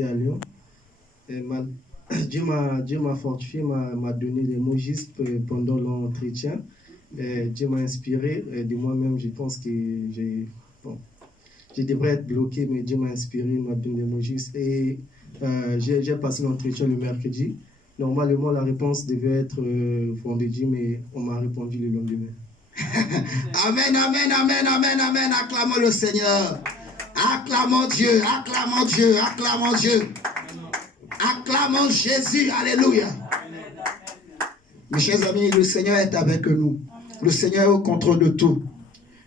ici à Lyon. Et Dieu m'a fortifié, m'a donné les mots justes pendant l'entretien. Dieu m'a inspiré. De moi-même, je pense que je devrais être bloqué, mais Dieu m'a inspiré, m'a donné les mots justes. Et j'ai passé l'entretien le mercredi. Normalement, la réponse devait être vendredi, mais on m'a répondu le lendemain. Amen, amen, amen, amen, amen. Acclamons le Seigneur. Acclamons Dieu, acclamons Dieu, acclamons Dieu. Acclamons Jésus, alléluia. Mes chers amis, le Seigneur est avec nous. Le Seigneur est au contrôle de tout.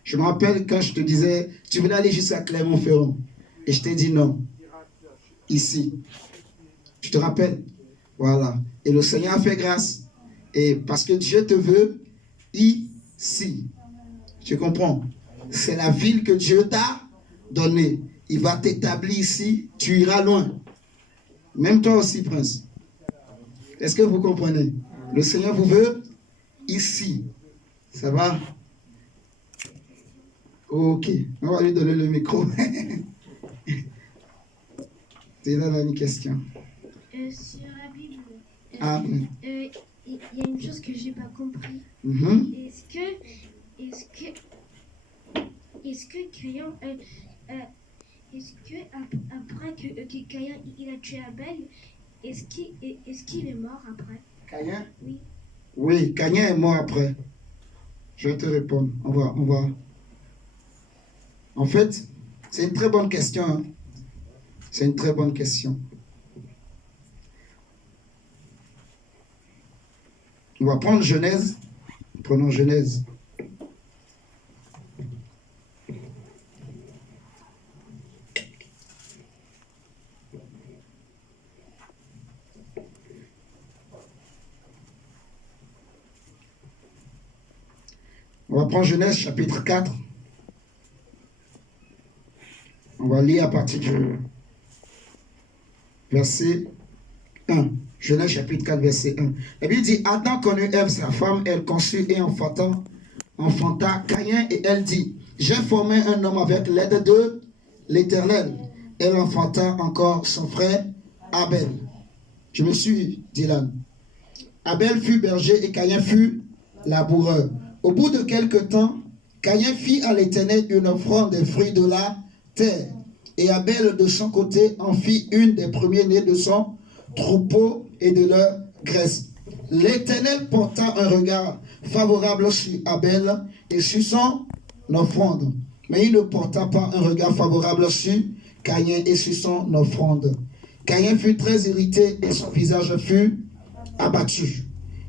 Je me rappelle quand je te disais, tu voulais aller jusqu'à Clermont-Ferrand. Et je t'ai dit non. Ici. Tu te rappelles? Voilà. Et le Seigneur a fait grâce. Et parce que Dieu te veut ici. Tu comprends? C'est la ville que Dieu t'a donnée. Il va t'établir ici. Tu iras loin. Même toi aussi, prince. Est-ce que vous comprenez? Le Seigneur vous veut ici. Ça va? Ok. On va lui donner le micro. C'est là une question. Sur la Bible, Il y a une chose que j'ai pas compris. Est-ce que Caïn, après que Caïn il a tué Abel, est-ce qu'il est mort après? Caïn? Oui. Oui, Caïn est mort après. Je vais te répondre. On va. En fait, c'est une très bonne question. Hein? C'est une très bonne question. On va prendre Genèse. Prenons Genèse. On va prendre Genèse chapitre 4. On va lire à partir du verset 1. Genèse chapitre 4, verset 1. La Bible dit, Adam connut Ève, sa femme, elle conçut et enfanta Caïn, et elle dit, j'ai formé un homme avec l'aide de l'Éternel. Elle enfanta encore son frère Abel. Je me suis, Dylan. Abel fut berger et Caïn fut laboureur. Au bout de quelque temps, Caïn fit à l'Éternel une offrande des fruits de la terre. Et Abel, de son côté, en fit une des premiers-nés de son troupeau et de leur graisse. L'Éternel porta un regard favorable sur Abel et sur son offrande. Mais il ne porta pas un regard favorable sur Caïn et sur son offrande. Caïn fut très irrité et son visage fut abattu.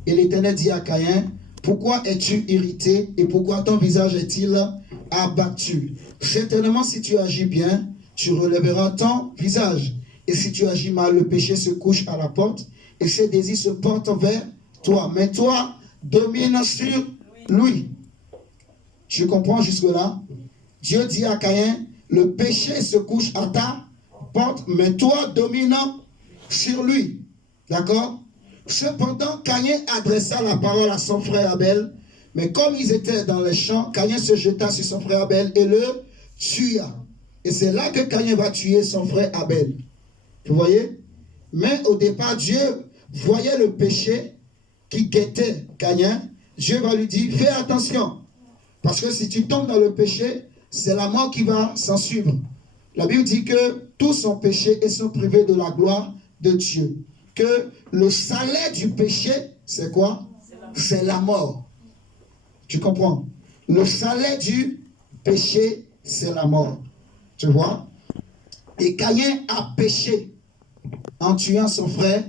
Et l'Éternel dit à Caïn, pourquoi es-tu irrité et pourquoi ton visage est-il abattu? Certainement, si tu agis bien, tu relèveras ton visage. Et si tu agis mal, le péché se couche à la porte et ses désirs se portent vers toi. Mais toi, domine sur lui. Tu comprends jusque-là? Dieu dit à Caïn, le péché se couche à ta porte, mais toi, domine sur lui. D'accord? Cependant, Caïn adressa la parole à son frère Abel, mais comme ils étaient dans les champs, Caïn se jeta sur son frère Abel et le tua. Et c'est là que Caïn va tuer son frère Abel. Vous voyez? Mais au départ, Dieu voyait le péché qui guettait Caïn. Dieu va lui dire, fais attention. Parce que si tu tombes dans le péché, c'est la mort qui va s'en suivre. La Bible dit que tous ont péché et sont privés de la gloire de Dieu. Que le salaire du péché, c'est quoi? C'est la mort. Tu comprends? Le salaire du péché, c'est la mort. Tu vois? Et Caïn a péché en tuant son frère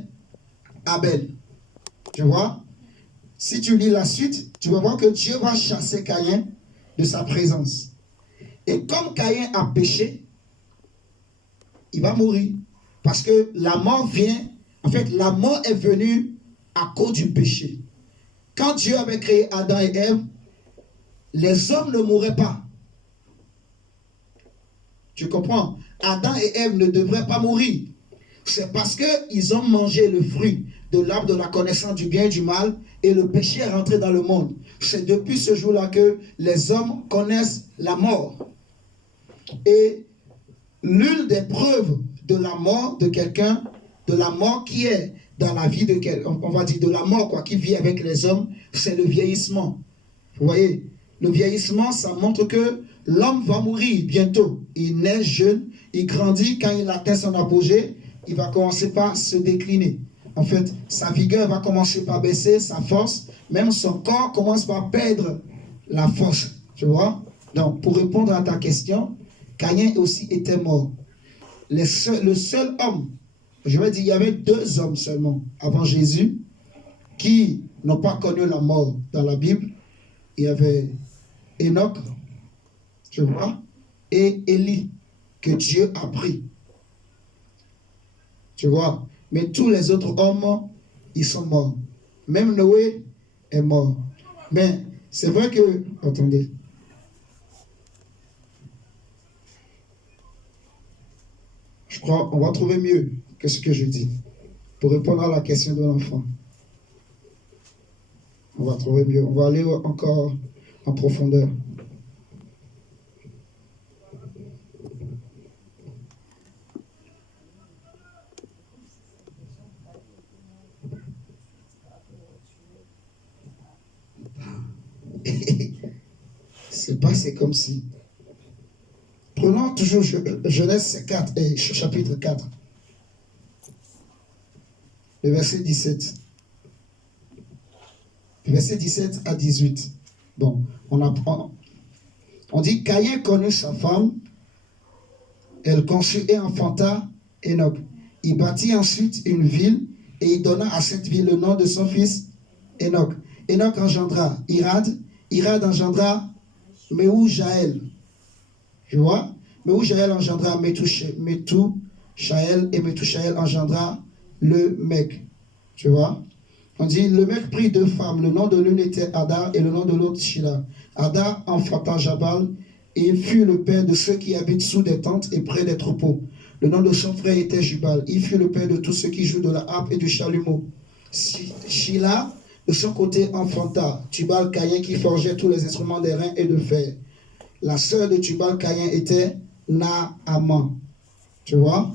Abel. Tu vois? Si tu lis la suite, tu vas voir que Dieu va chasser Caïn de sa présence. Et comme Caïn a péché, il va mourir. Parce que la mort vient, en fait, la mort est venue à cause du péché. Quand Dieu avait créé Adam et Ève, les hommes ne mourraient pas. Tu comprends? Adam et Ève ne devraient pas mourir. C'est parce qu'ils ont mangé le fruit de l'arbre de la connaissance du bien et du mal et le péché est rentré dans le monde. C'est depuis ce jour-là que les hommes connaissent la mort. Et l'une des preuves de la mort de quelqu'un, de la mort qui est dans la vie de quelqu'un, on va dire de la mort quoi, qui vit avec les hommes, c'est le vieillissement. Vous voyez, le vieillissement, ça montre que l'homme va mourir bientôt. Il naît jeune, il grandit, quand il atteint son apogée, il va commencer par se décliner. En fait, sa vigueur va commencer par baisser, sa force, même son corps commence par perdre la force. Tu vois? Donc, pour répondre à ta question, Caïn aussi était mort. Le seul homme, je vais dire, il y avait 2 hommes seulement avant Jésus qui n'ont pas connu la mort dans la Bible. Il y avait Enoch, tu vois, et Élie, que Dieu a pris. Tu vois? Mais tous les autres hommes, ils sont morts. Même Noé est mort. Mais c'est vrai que... Attendez. Je crois qu'on va trouver mieux que ce que je dis pour répondre à la question de l'enfant. On va trouver mieux. On va aller encore en profondeur. C'est passé comme si. Prenons toujours Genèse 4, chapitre 4, le verset 17. Verset 17 à 18. Bon, on apprend. On dit Caïn connut sa femme, elle conçut et enfanta Enoch. Il bâtit ensuite une ville et il donna à cette ville le nom de son fils Enoch. Enoch engendra Irad, Irad engendra Méhoujaël. Tu vois? Méhoujaël engendra Métouchaël et Métouchaël engendra le mec. Tu vois? On dit, le mec prit 2 femmes. Le nom de l'une était Ada et le nom de l'autre Shila. Ada enfanta Jabal et il fut le père de ceux qui habitent sous des tentes et près des troupeaux. Le nom de son frère était Jubal. Il fut le père de tous ceux qui jouent de la harpe et du chalumeau. Shila, de son côté, enfanta Tubal Caïn qui forgeait tous les instruments d'airain et de fer. La sœur de Tubal Caïn était Naaman. Tu vois?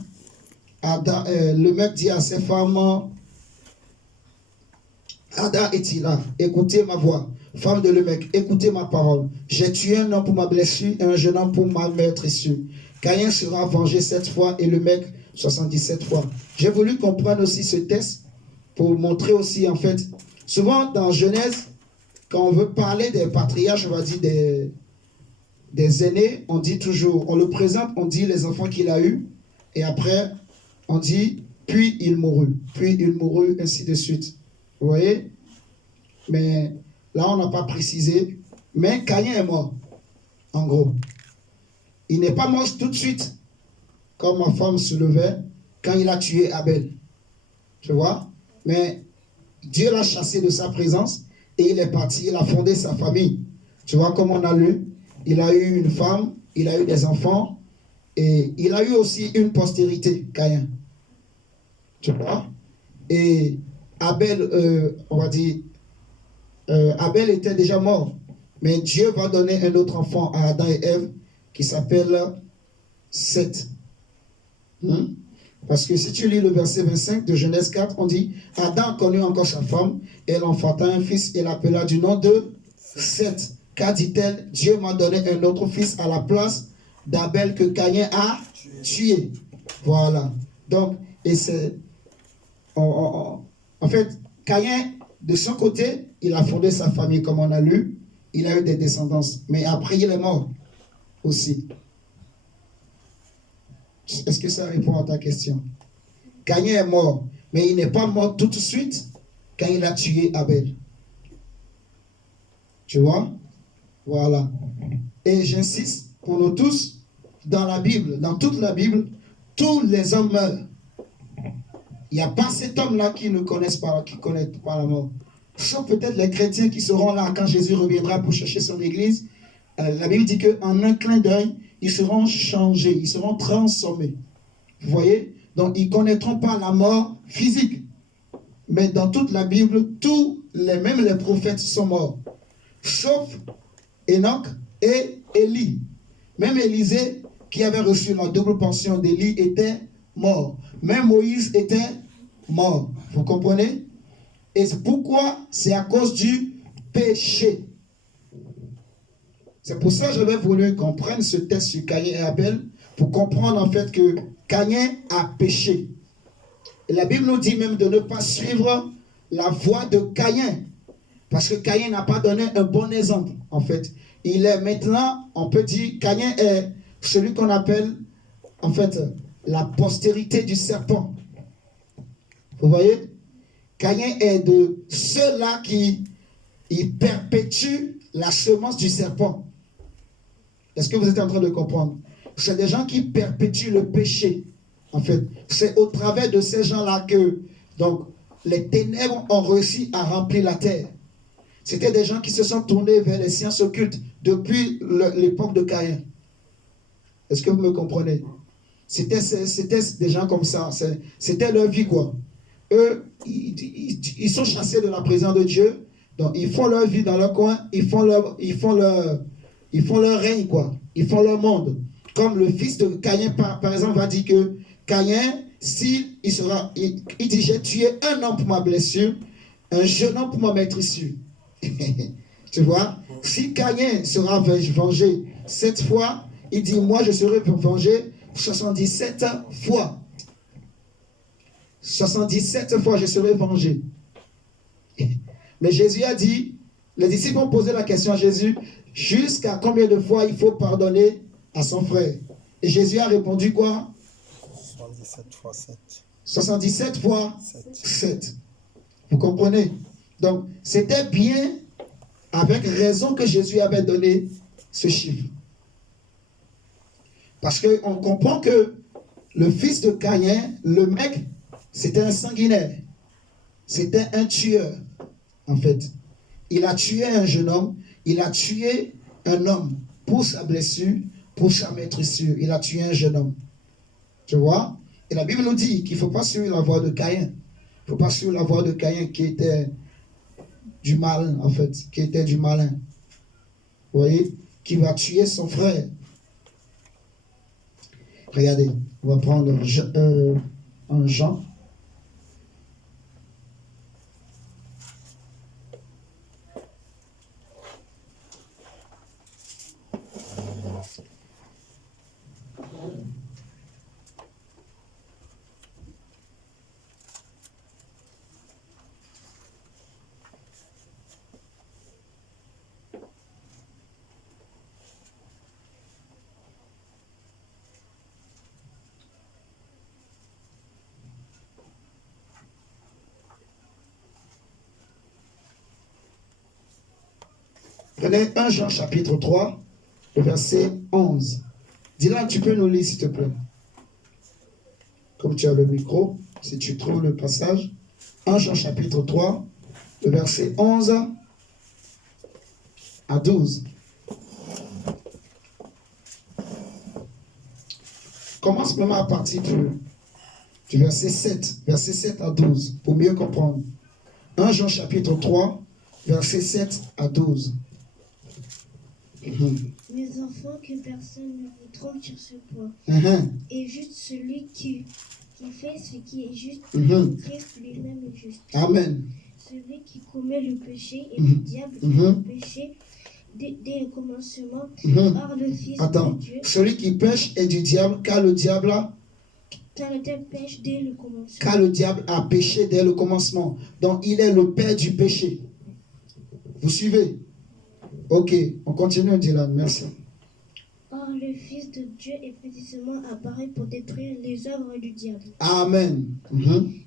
Le mec dit à ses femmes, Ada et Tila, écoutez ma voix. Femme de Lemec, écoutez ma parole. J'ai tué un homme pour ma blessure et un jeune homme pour ma meurtrissure. Caïn sera vengé 7 fois et Lemec 77 fois. J'ai voulu comprendre aussi ce texte pour montrer aussi, en fait, souvent dans Genèse, quand on veut parler des patriarches, on va dire des aînés, on dit toujours, on le présente, on dit les enfants qu'il a eus, et après, on dit, puis il mourut, ainsi de suite. Vous voyez? Mais là, on n'a pas précisé. Mais Caïn est mort, en gros. Il n'est pas mort tout de suite, comme ma femme se levait, quand il a tué Abel. Tu vois? Mais Dieu l'a chassé de sa présence et il est parti, il a fondé sa famille. Tu vois, comme on a lu, il a eu une femme, il a eu des enfants et il a eu aussi une postérité, Caïn. Tu vois? Et Abel, on va dire, Abel était déjà mort, mais Dieu va donner un autre enfant à Adam et Ève qui s'appelle Seth. Parce que si tu lis le verset 25 de Genèse 4, on dit Adam connut encore sa femme, elle enfanta un fils et l'appela du nom de Seth. Car dit-elle, Dieu m'a donné un autre fils à la place d'Abel que Caïn a tué. Voilà. Donc, et c'est en fait, Caïn, de son côté, il a fondé sa famille, comme on a lu. Il a eu des descendances. Mais après, il est mort aussi. Est-ce que ça répond à ta question? Caïn est mort, mais il n'est pas mort tout de suite quand il a tué Abel. Tu vois? Voilà. Et j'insiste pour nous tous, dans la Bible, dans toute la Bible, tous les hommes meurent. Il n'y a pas cet homme-là qui ne connaisse pas, qui connaît pas la mort. Sauf peut-être les chrétiens qui seront là quand Jésus reviendra pour chercher son église. La Bible dit qu'en un clin d'œil, ils seront changés, ils seront transformés. Vous voyez? Donc, ils ne connaîtront pas la mort physique. Mais dans toute la Bible, même les prophètes sont morts. Sauf Enoch et Élie. Même Élisée, qui avait reçu la double pension d'Élie, était mort. Même Moïse était mort. Vous comprenez? Et pourquoi? C'est à cause du péché. C'est pour ça que j'avais voulu qu'on prenne ce texte sur Caïn et Abel pour comprendre en fait que Caïn a péché. Et la Bible nous dit même de ne pas suivre la voie de Caïn. Parce que Caïn n'a pas donné un bon exemple en fait. Il est maintenant, on peut dire, Caïn est celui qu'on appelle en fait la postérité du serpent. Vous voyez? Caïn est de ceux-là qui perpétuent la semence du serpent. Est-ce que vous êtes en train de comprendre? C'est des gens qui perpétuent le péché. En fait, c'est au travers de ces gens-là que donc, les ténèbres ont réussi à remplir la terre. C'était des gens qui se sont tournés vers les sciences occultes depuis l'époque de Caïn. Est-ce que vous me comprenez? C'était des gens comme ça. C'était leur vie, quoi. Eux, ils sont chassés de la présence de Dieu. Donc, ils font leur vie dans leur coin. Ils font leur règne, quoi. Ils font leur monde. Comme le fils de Caïn, par exemple, va dire que Caïn, il dit, j'ai tué un homme pour ma blessure, un jeune homme pour ma maîtrise. Tu vois? Si Caïn sera vengé 7 fois, il dit, moi, je serai vengé 77 fois. 77 fois, je serai vengé. Mais Jésus a dit, les disciples ont posé la question à Jésus, jusqu'à combien de fois il faut pardonner à son frère? Et Jésus a répondu quoi? 77 fois 7. 77 fois 7. Vous comprenez? Donc, c'était bien, avec raison que Jésus avait donné ce chiffre. Parce qu'on comprend que le fils de Caïn, le mec, c'était un sanguinaire. C'était un tueur, en fait. Il a tué un jeune homme, il a tué un homme pour sa blessure, pour sa maîtrisure. Il a tué un jeune homme. Tu vois? Et la Bible nous dit qu'il ne faut pas suivre la voie de Caïn. Il ne faut pas suivre la voie de Caïn qui était du malin, en fait. Qui était du malin. Vous voyez? Qui va tuer son frère. Regardez, on va prendre un Jean. Prenez 1 Jean chapitre 3, le verset 11. Dylan, tu peux nous lire s'il te plaît. Comme tu as le micro, si tu trouves le passage. 1 Jean chapitre 3, le verset 11 à 12. Commence vraiment à partir du verset 7 à 12, pour mieux comprendre. 1 Jean chapitre 3, verset 7 à 12. Mes enfants, que personne ne vous trompe sur ce point. Et juste celui qui fait ce qui est juste, Christ lui-même est juste. Amen. Celui qui commet le péché est du diable, le péché dès le commencement. Or le Fils de Dieu. Celui qui pêche est du diable, car le diable pêche dès le commencement. Car le diable a péché dès le commencement. Donc il est le père du péché. Vous suivez? Ok, on continue, Dylan, merci. Or, le Fils de Dieu est précisément apparu pour détruire les œuvres du diable. Amen.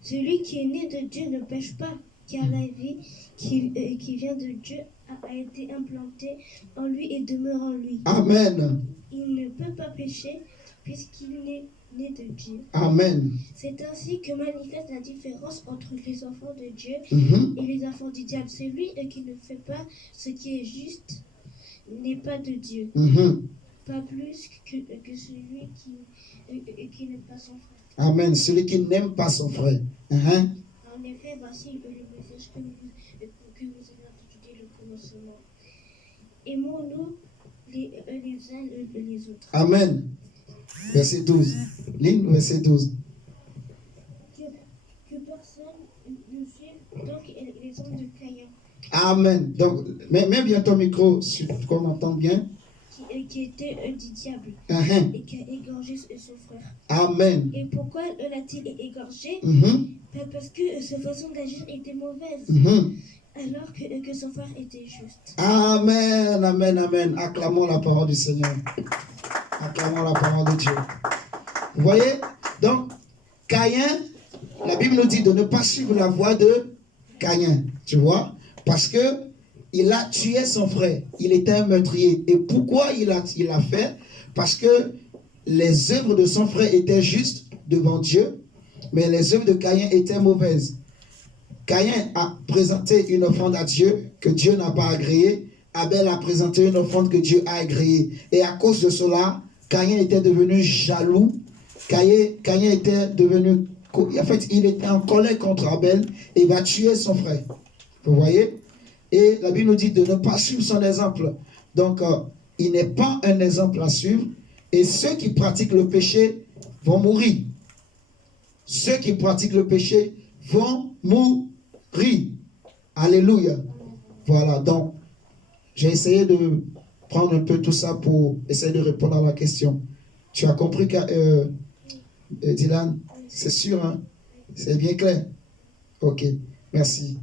Celui qui est né de Dieu ne pêche pas, car la vie qui vient de Dieu a été implantée en lui et demeure en lui. Amen. Il ne peut pas pécher puisqu'il est né de Dieu. Amen. C'est ainsi que manifeste la différence entre les enfants de Dieu et les enfants du diable. Celui qui ne fait pas ce qui est juste n'est pas de Dieu. Pas plus que celui qui n'aime pas son frère. Amen. Celui qui n'aime pas son frère. En effet, voici le message que vous avez entendu dès le commencement. Aimons-nous les uns les autres. Amen. Verset 12. Ligne, verset 12. nous suivent donc les hommes de Caïn. Amen. Donc, mets bien ton micro, qu'on entende bien. Qui était du diable Et qui a égorgé son frère. Amen. Et pourquoi l'a-t-il égorgé? Parce que sa façon d'agir était mauvaise, alors que son frère était juste. Amen, amen, amen. Acclamons la parole du Seigneur. Acclamons la parole de Dieu. Vous voyez? Donc, Caïn, la Bible nous dit de ne pas suivre la voie de Caïn. Tu vois? Parce que il a tué son frère. Il était un meurtrier. Et pourquoi il a fait? Parce que les œuvres de son frère étaient justes devant Dieu, mais les œuvres de Caïn étaient mauvaises. Caïn a présenté une offrande à Dieu que Dieu n'a pas agréée. Abel a présenté une offrande que Dieu a agréée. Et à cause de cela, Caïn était devenu jaloux. Caïn était devenu... En fait, il était en colère contre Abel et va tuer son frère. Vous voyez? Et la Bible nous dit de ne pas suivre son exemple. Donc, il n'est pas un exemple à suivre. Et ceux qui pratiquent le péché vont mourir. Ceux qui pratiquent le péché vont mourir. Alléluia. Voilà, donc, j'ai essayé de prendre un peu tout ça pour essayer de répondre à la question. Tu as compris, Dylan? C'est sûr, hein? C'est bien clair? Ok, merci.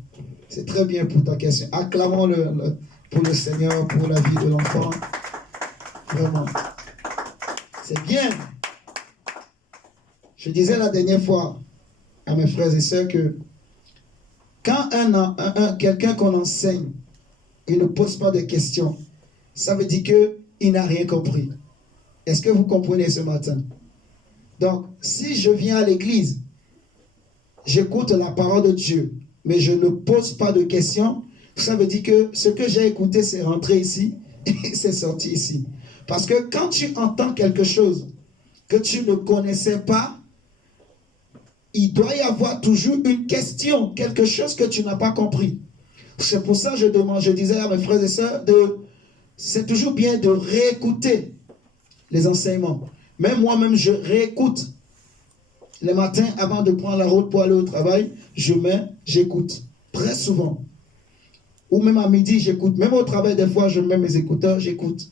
C'est très bien pour ta question. Acclamons pour le Seigneur, pour la vie de l'enfant. Vraiment. C'est bien. Je disais la dernière fois à mes frères et sœurs que quand quelqu'un qu'on enseigne, il ne pose pas de questions, ça veut dire qu'il n'a rien compris. Est-ce que vous comprenez ce matin? Donc, si je viens à l'église, j'écoute la parole de Dieu, mais je ne pose pas de questions, ça veut dire que ce que j'ai écouté, c'est rentré ici et c'est sorti ici. Parce que quand tu entends quelque chose que tu ne connaissais pas, il doit y avoir toujours une question, quelque chose que tu n'as pas compris. C'est pour ça que je disais à mes frères et sœurs, c'est toujours bien de réécouter les enseignements. Même moi-même, je réécoute. Les matins, avant de prendre la route pour aller au travail, j'écoute. Très souvent. Ou même à midi, j'écoute. Même au travail, des fois, je mets mes écouteurs, j'écoute.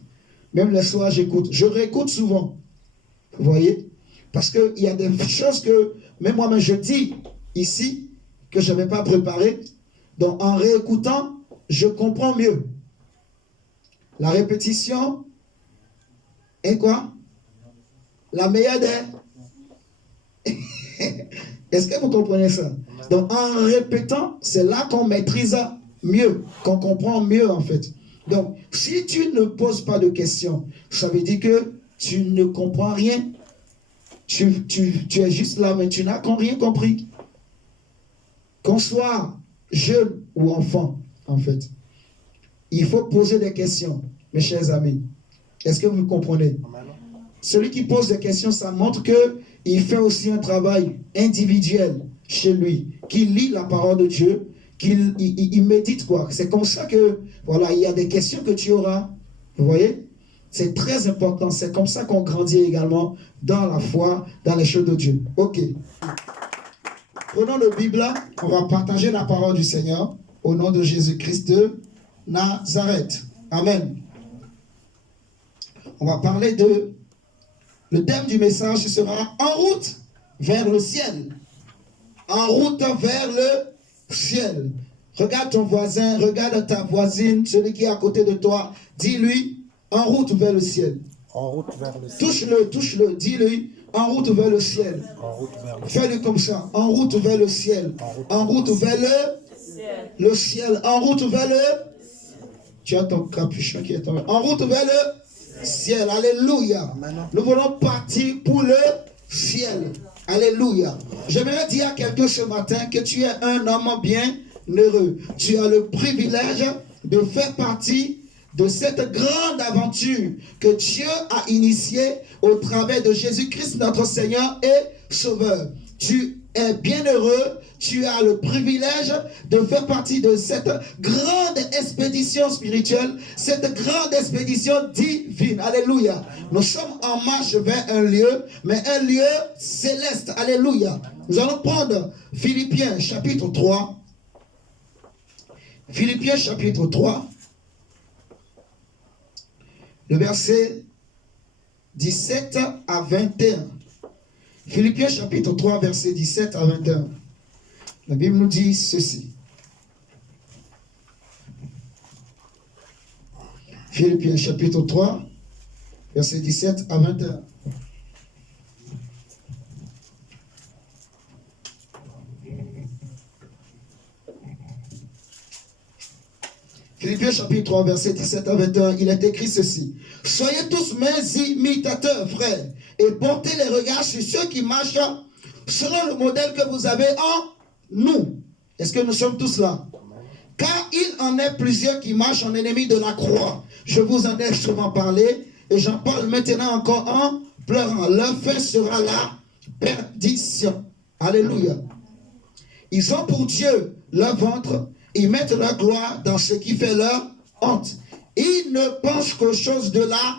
Même le soir, j'écoute. Je réécoute souvent. Vous voyez? Parce qu'il y a des choses que, même moi-même, je dis ici, que je n'avais pas préparé. Donc, en réécoutant, je comprends mieux. La répétition est quoi? La meilleure des... Est-ce que vous comprenez ça? Donc, en répétant, c'est là qu'on maîtrise mieux, qu'on comprend mieux, en fait. Donc, si tu ne poses pas de questions, ça veut dire que tu ne comprends rien. Tu es juste là, mais tu n'as rien compris. Qu'on soit jeune ou enfant, en fait, il faut poser des questions, mes chers amis. Est-ce que vous comprenez? Celui qui pose des questions, ça montre qu'il fait aussi un travail individuel chez lui, qu'il lit la parole de Dieu, qu'il médite, quoi. C'est comme ça que, voilà, il y a des questions que tu auras. Vous voyez? C'est très important. C'est comme ça qu'on grandit également dans la foi, dans les choses de Dieu. Ok. Prenons le Bible, on va partager la parole du Seigneur au nom de Jésus-Christ de Nazareth. Amen. On va parler de... Le thème du message sera « En route vers le ciel ». En route vers le ciel. Regarde ton voisin, regarde ta voisine, celui qui est à côté de toi. Dis-lui « En route vers le ciel ». En route vers le ciel. Touche-le, dis-lui « En route vers le ciel ». En route vers le ciel. Fais-le comme ça. En route vers le ciel. En route vers le ciel. En route vers le... Tu as ton capuchon qui est tombé. En route vers le ciel. Alléluia. Nous voulons partir pour le ciel. Alléluia. J'aimerais dire à quelqu'un ce matin que tu es un homme bien heureux. Tu as le privilège de faire partie de cette grande aventure que Dieu a initiée au travers de Jésus-Christ, notre Seigneur et Sauveur. Tu es bien heureux, tu as le privilège de faire partie de cette grande expédition spirituelle, cette grande expédition divine. Alléluia. Nous sommes en marche vers un lieu, mais un lieu céleste. Alléluia. Nous allons prendre Philippiens chapitre 3. Philippiens chapitre 3. Le verset 17 à 21. Philippiens chapitre 3, verset 17 à 21. La Bible nous dit ceci. Philippiens chapitre 3, verset 17 à 21. Philippiens chapitre 3, verset 17 à 21, il est écrit ceci. Soyez tous mes imitateurs, frères, et portez les regards sur ceux qui marchent selon le modèle que vous avez en nous. Est-ce que nous sommes tous là? Car il en est plusieurs qui marchent en ennemis de la croix. Je vous en ai souvent parlé, et j'en parle maintenant encore en pleurant. Leur fin sera la perdition. Alléluia. Ils ont pour Dieu leur ventre. Ils mettent leur gloire dans ce qui fait leur honte. Ils ne pensent qu'aux choses de la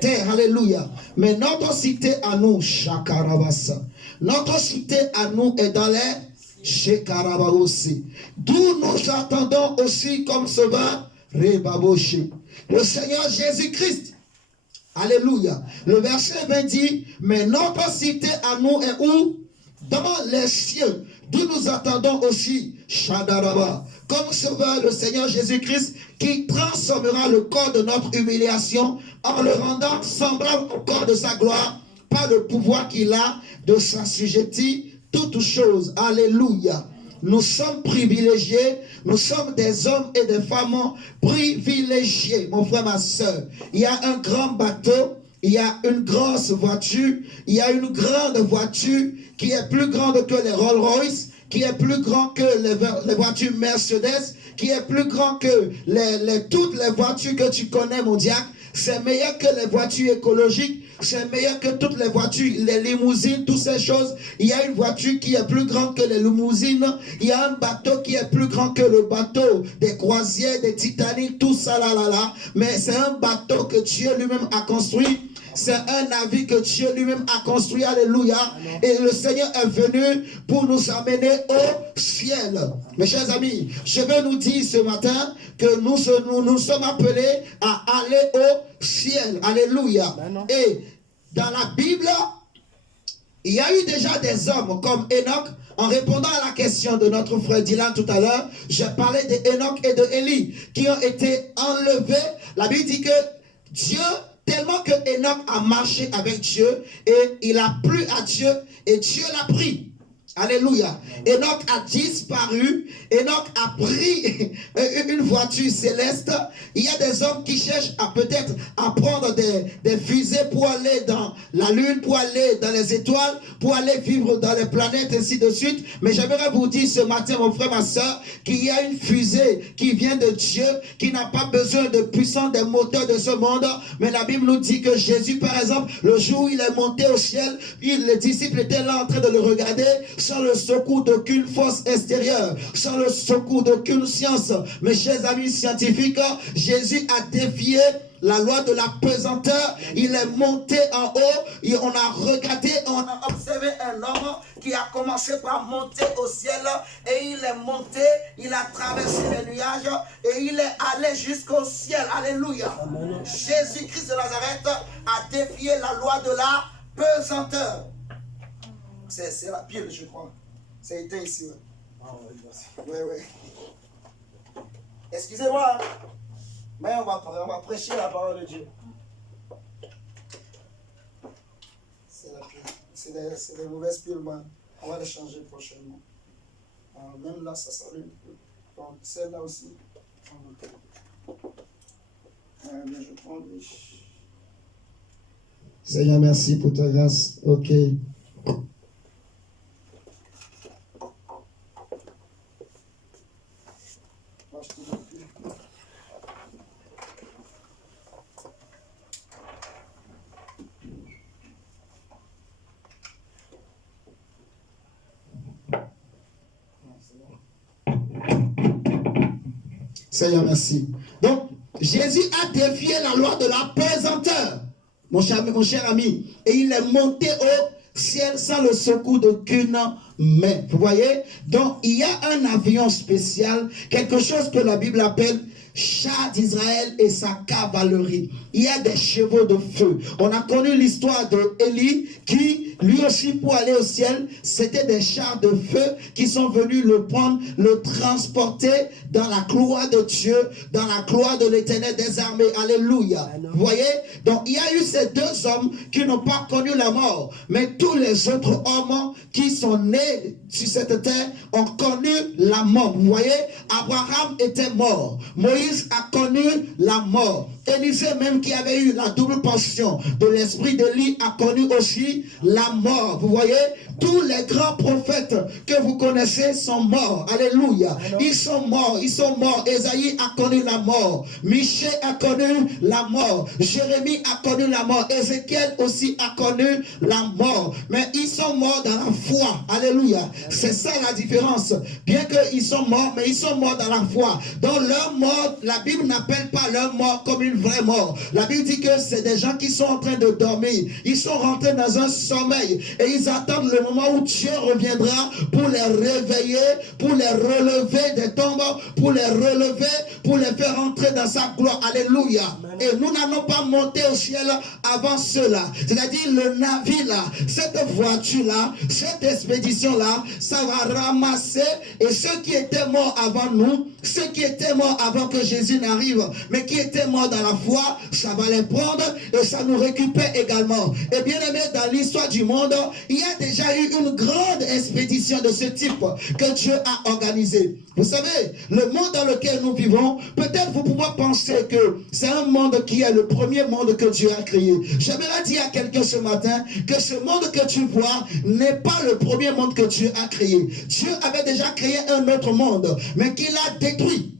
terre. Alléluia. Mais notre cité à nous, Shakarabasa. Notre cité à nous est dans les Shekaraba aussi. D'où nous attendons aussi comme sauveur Rebaboshi. Le Seigneur Jésus-Christ. Alléluia. Le verset 20 dit, mais notre cité à nous est où? Dans les cieux. D'où nous attendons aussi Shadaraba. Comme sauveur le Seigneur Jésus-Christ qui transformera le corps de notre humiliation en le rendant semblable au corps de sa gloire par le pouvoir qu'il a de s'assujettir toutes choses. Alléluia. Nous sommes privilégiés, nous sommes des hommes et des femmes privilégiés. Mon frère, ma soeur, il y a un grand bateau, il y a une grosse voiture, il y a une grande voiture qui est plus grande que les Rolls-Royce, qui est plus grand que les voitures Mercedes, qui est plus grand que toutes les voitures que tu connais, mon diacre. C'est meilleur que les voitures écologiques, c'est meilleur que toutes les voitures, les limousines, toutes ces choses. Il y a une voiture qui est plus grande que les limousines. Il y a un bateau qui est plus grand que le bateau des croisières, des Titanic, tout ça là. Mais c'est un bateau que Dieu lui-même a construit. C'est un navire que Dieu lui-même a construit. Alléluia. Et le Seigneur est venu pour nous amener au ciel. Mes chers amis, je veux nous dire ce matin que nous sommes appelés à aller au ciel. Alléluia. Et dans la Bible, il y a eu déjà des hommes comme Enoch. En répondant à la question de notre frère Dylan tout à l'heure, j'ai parlé d'Enoch et de Élie qui ont été enlevés. La Bible dit que Dieu, tellement que Enoch a marché avec Dieu et il a plu à Dieu et Dieu l'a pris. Alléluia. Enoch a disparu. Enoch a pris une voiture céleste. Il y a des hommes qui cherchent à peut-être à prendre des fusées pour aller dans la lune, pour aller dans les étoiles, pour aller vivre dans les planètes, ainsi de suite. Mais j'aimerais vous dire ce matin, mon frère, ma soeur, qu'il y a une fusée qui vient de Dieu, qui n'a pas besoin de puissance des moteurs de ce monde. Mais la Bible nous dit que Jésus, par exemple, le jour où il est monté au ciel, les disciples étaient là en train de le regarder, sans le secours d'aucune force extérieure, sans le secours d'aucune science. Mes chers amis scientifiques, Jésus a défié la loi de la pesanteur. Il est monté en haut et on a regardé, on a observé un homme qui a commencé par monter au ciel et il est monté, il a traversé les nuages et il est allé jusqu'au ciel. Alléluia. Jésus-Christ de Nazareth a défié la loi de la pesanteur. C'est la Bible, je crois. C'est éteint ici. Ouais. Ah ouais, merci. Ouais. Excusez-moi. Mais on va prêcher la parole de Dieu. C'est des mauvaises piles, mais on va les changer prochainement. Alors, même là, ça s'allume. Donc, celle-là aussi. Bien, je prends les... Seigneur, merci pour ta grâce. Ok. Seigneur, merci. Donc, Jésus a défié la loi de la pesanteur, mon cher ami, et il est monté au ciel sans le secours d'aucune main. Vous voyez? Donc, il y a un avion spécial, quelque chose que la Bible appelle char d'Israël et sa cavalerie. Il y a des chevaux de feu. On a connu l'histoire de Élie qui, lui aussi, pour aller au ciel, c'était des chars de feu qui sont venus le prendre, le transporter dans la gloire de Dieu, dans la gloire de l'Éternel des armées. Alléluia. Vous voyez? Donc, il y a eu ces deux hommes qui n'ont pas connu la mort. Mais tous les autres hommes qui sont nés sur cette terre ont connu la mort. Vous voyez? Abraham était mort. Moïse a connu la mort. Élisée même qui avait eu la double portion de l'esprit d'Élie a connu aussi la mort. Vous voyez, tous les grands prophètes que vous connaissez sont morts. Alléluia. Ils sont morts, ils sont morts. Ésaïe a connu la mort. Michée a connu la mort. Jérémie a connu la mort. Ézéchiel aussi a connu la mort. Mais ils sont morts dans la foi. Alléluia. C'est ça la différence. Bien qu'ils sont morts, mais ils sont morts dans la foi. Donc leur mort, la Bible n'appelle pas leur mort comme une vraie mort. La Bible dit que c'est des gens qui sont en train de dormir. Ils sont rentrés dans un sommeil et ils attendent le moment où Dieu reviendra pour les réveiller, pour les relever des tombes, pour les relever, pour les faire entrer dans sa gloire. Alléluia. Et nous n'allons pas monter au ciel avant cela. C'est-à-dire le navire là, cette voiture là, cette expédition là, ça va ramasser et ceux qui étaient morts avant nous, ceux qui étaient morts avant que Jésus n'arrive, mais qui étaient morts dans la foi, ça va les prendre et ça nous récupère également. Et bien aimé, dans l'histoire du monde, il y a déjà eu une grande expédition de ce type que Dieu a organisée. Vous savez, le monde dans lequel nous vivons, peut-être vous pouvez penser que c'est un monde qui est le premier monde que Dieu a créé. J'aimerais dire à quelqu'un ce matin que ce monde que tu vois n'est pas le premier monde que Dieu a créé. Dieu avait déjà créé un autre monde, mais qu'il a détruit.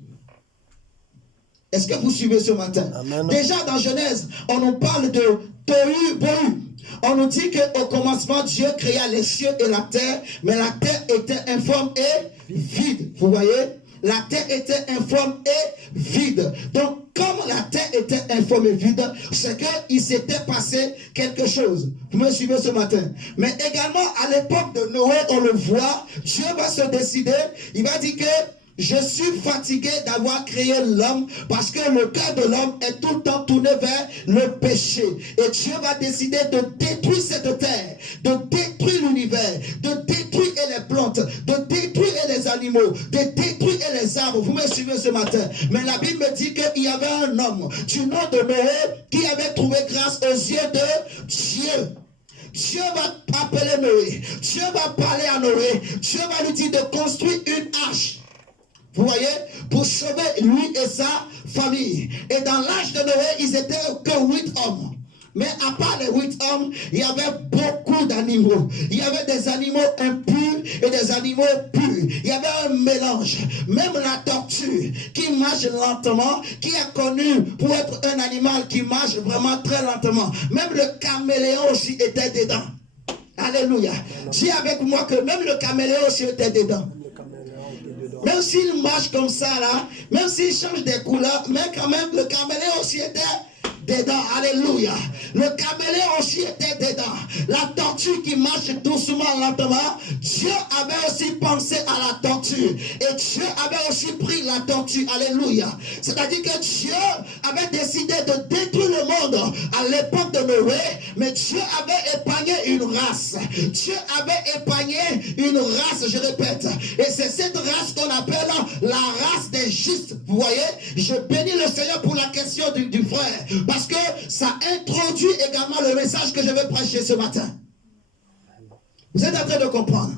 Est-ce que vous suivez ce matin? Amen. Déjà dans Genèse, on nous parle de Tohu Bohu. On nous dit qu'au commencement, Dieu créa les cieux et la terre, mais la terre était informe et vide. Vous voyez? La terre était informe et vide. Donc, comme la terre était informe et vide, c'est qu'il s'était passé quelque chose. Vous me suivez ce matin? Mais également, à l'époque de Noé, on le voit, Dieu va se décider, il va dire que je suis fatigué d'avoir créé l'homme parce que le cœur de l'homme est tout le temps tourné vers le péché. Et Dieu va décider de détruire cette terre, de détruire l'univers, de détruire les plantes, de détruire les animaux, de détruire les arbres. Vous me suivez ce matin? Mais la Bible me dit qu'il y avait un homme du nom de Noé qui avait trouvé grâce aux yeux de Dieu. Dieu va appeler Noé, Dieu va parler à Noé, Dieu va lui dire de construire une arche. Vous voyez, pour sauver lui et sa famille. Et dans l'âge de Noé, ils étaient que 8 hommes. Mais à part les 8 hommes, il y avait beaucoup d'animaux. Il y avait des animaux impurs et des animaux purs. Il y avait un mélange. Même la tortue qui marche lentement, qui a connu pour être un animal qui marche vraiment très lentement. Même le caméléon aussi était dedans. Alléluia. Dis avec moi que même le caméléon aussi était dedans. Même s'il marche comme ça là, même s'il change des couleurs, mais quand même le caméléon aussi était dedans. Alléluia. Le caméléon aussi était dedans. La tortue qui marche doucement, lentement, Dieu avait aussi pensé à la tortue. Et Dieu avait aussi pris la tortue. Alléluia. C'est-à-dire que Dieu avait décidé de détruire le monde à l'époque de Noé, mais Dieu avait épargné une race. Dieu avait épargné une race, je répète. Et c'est cette race qu'on appelle la race des justes. Vous voyez, je bénis le Seigneur pour la question du frère. Parce que ça introduit également le message que je vais prêcher ce matin. Vous êtes en train de comprendre?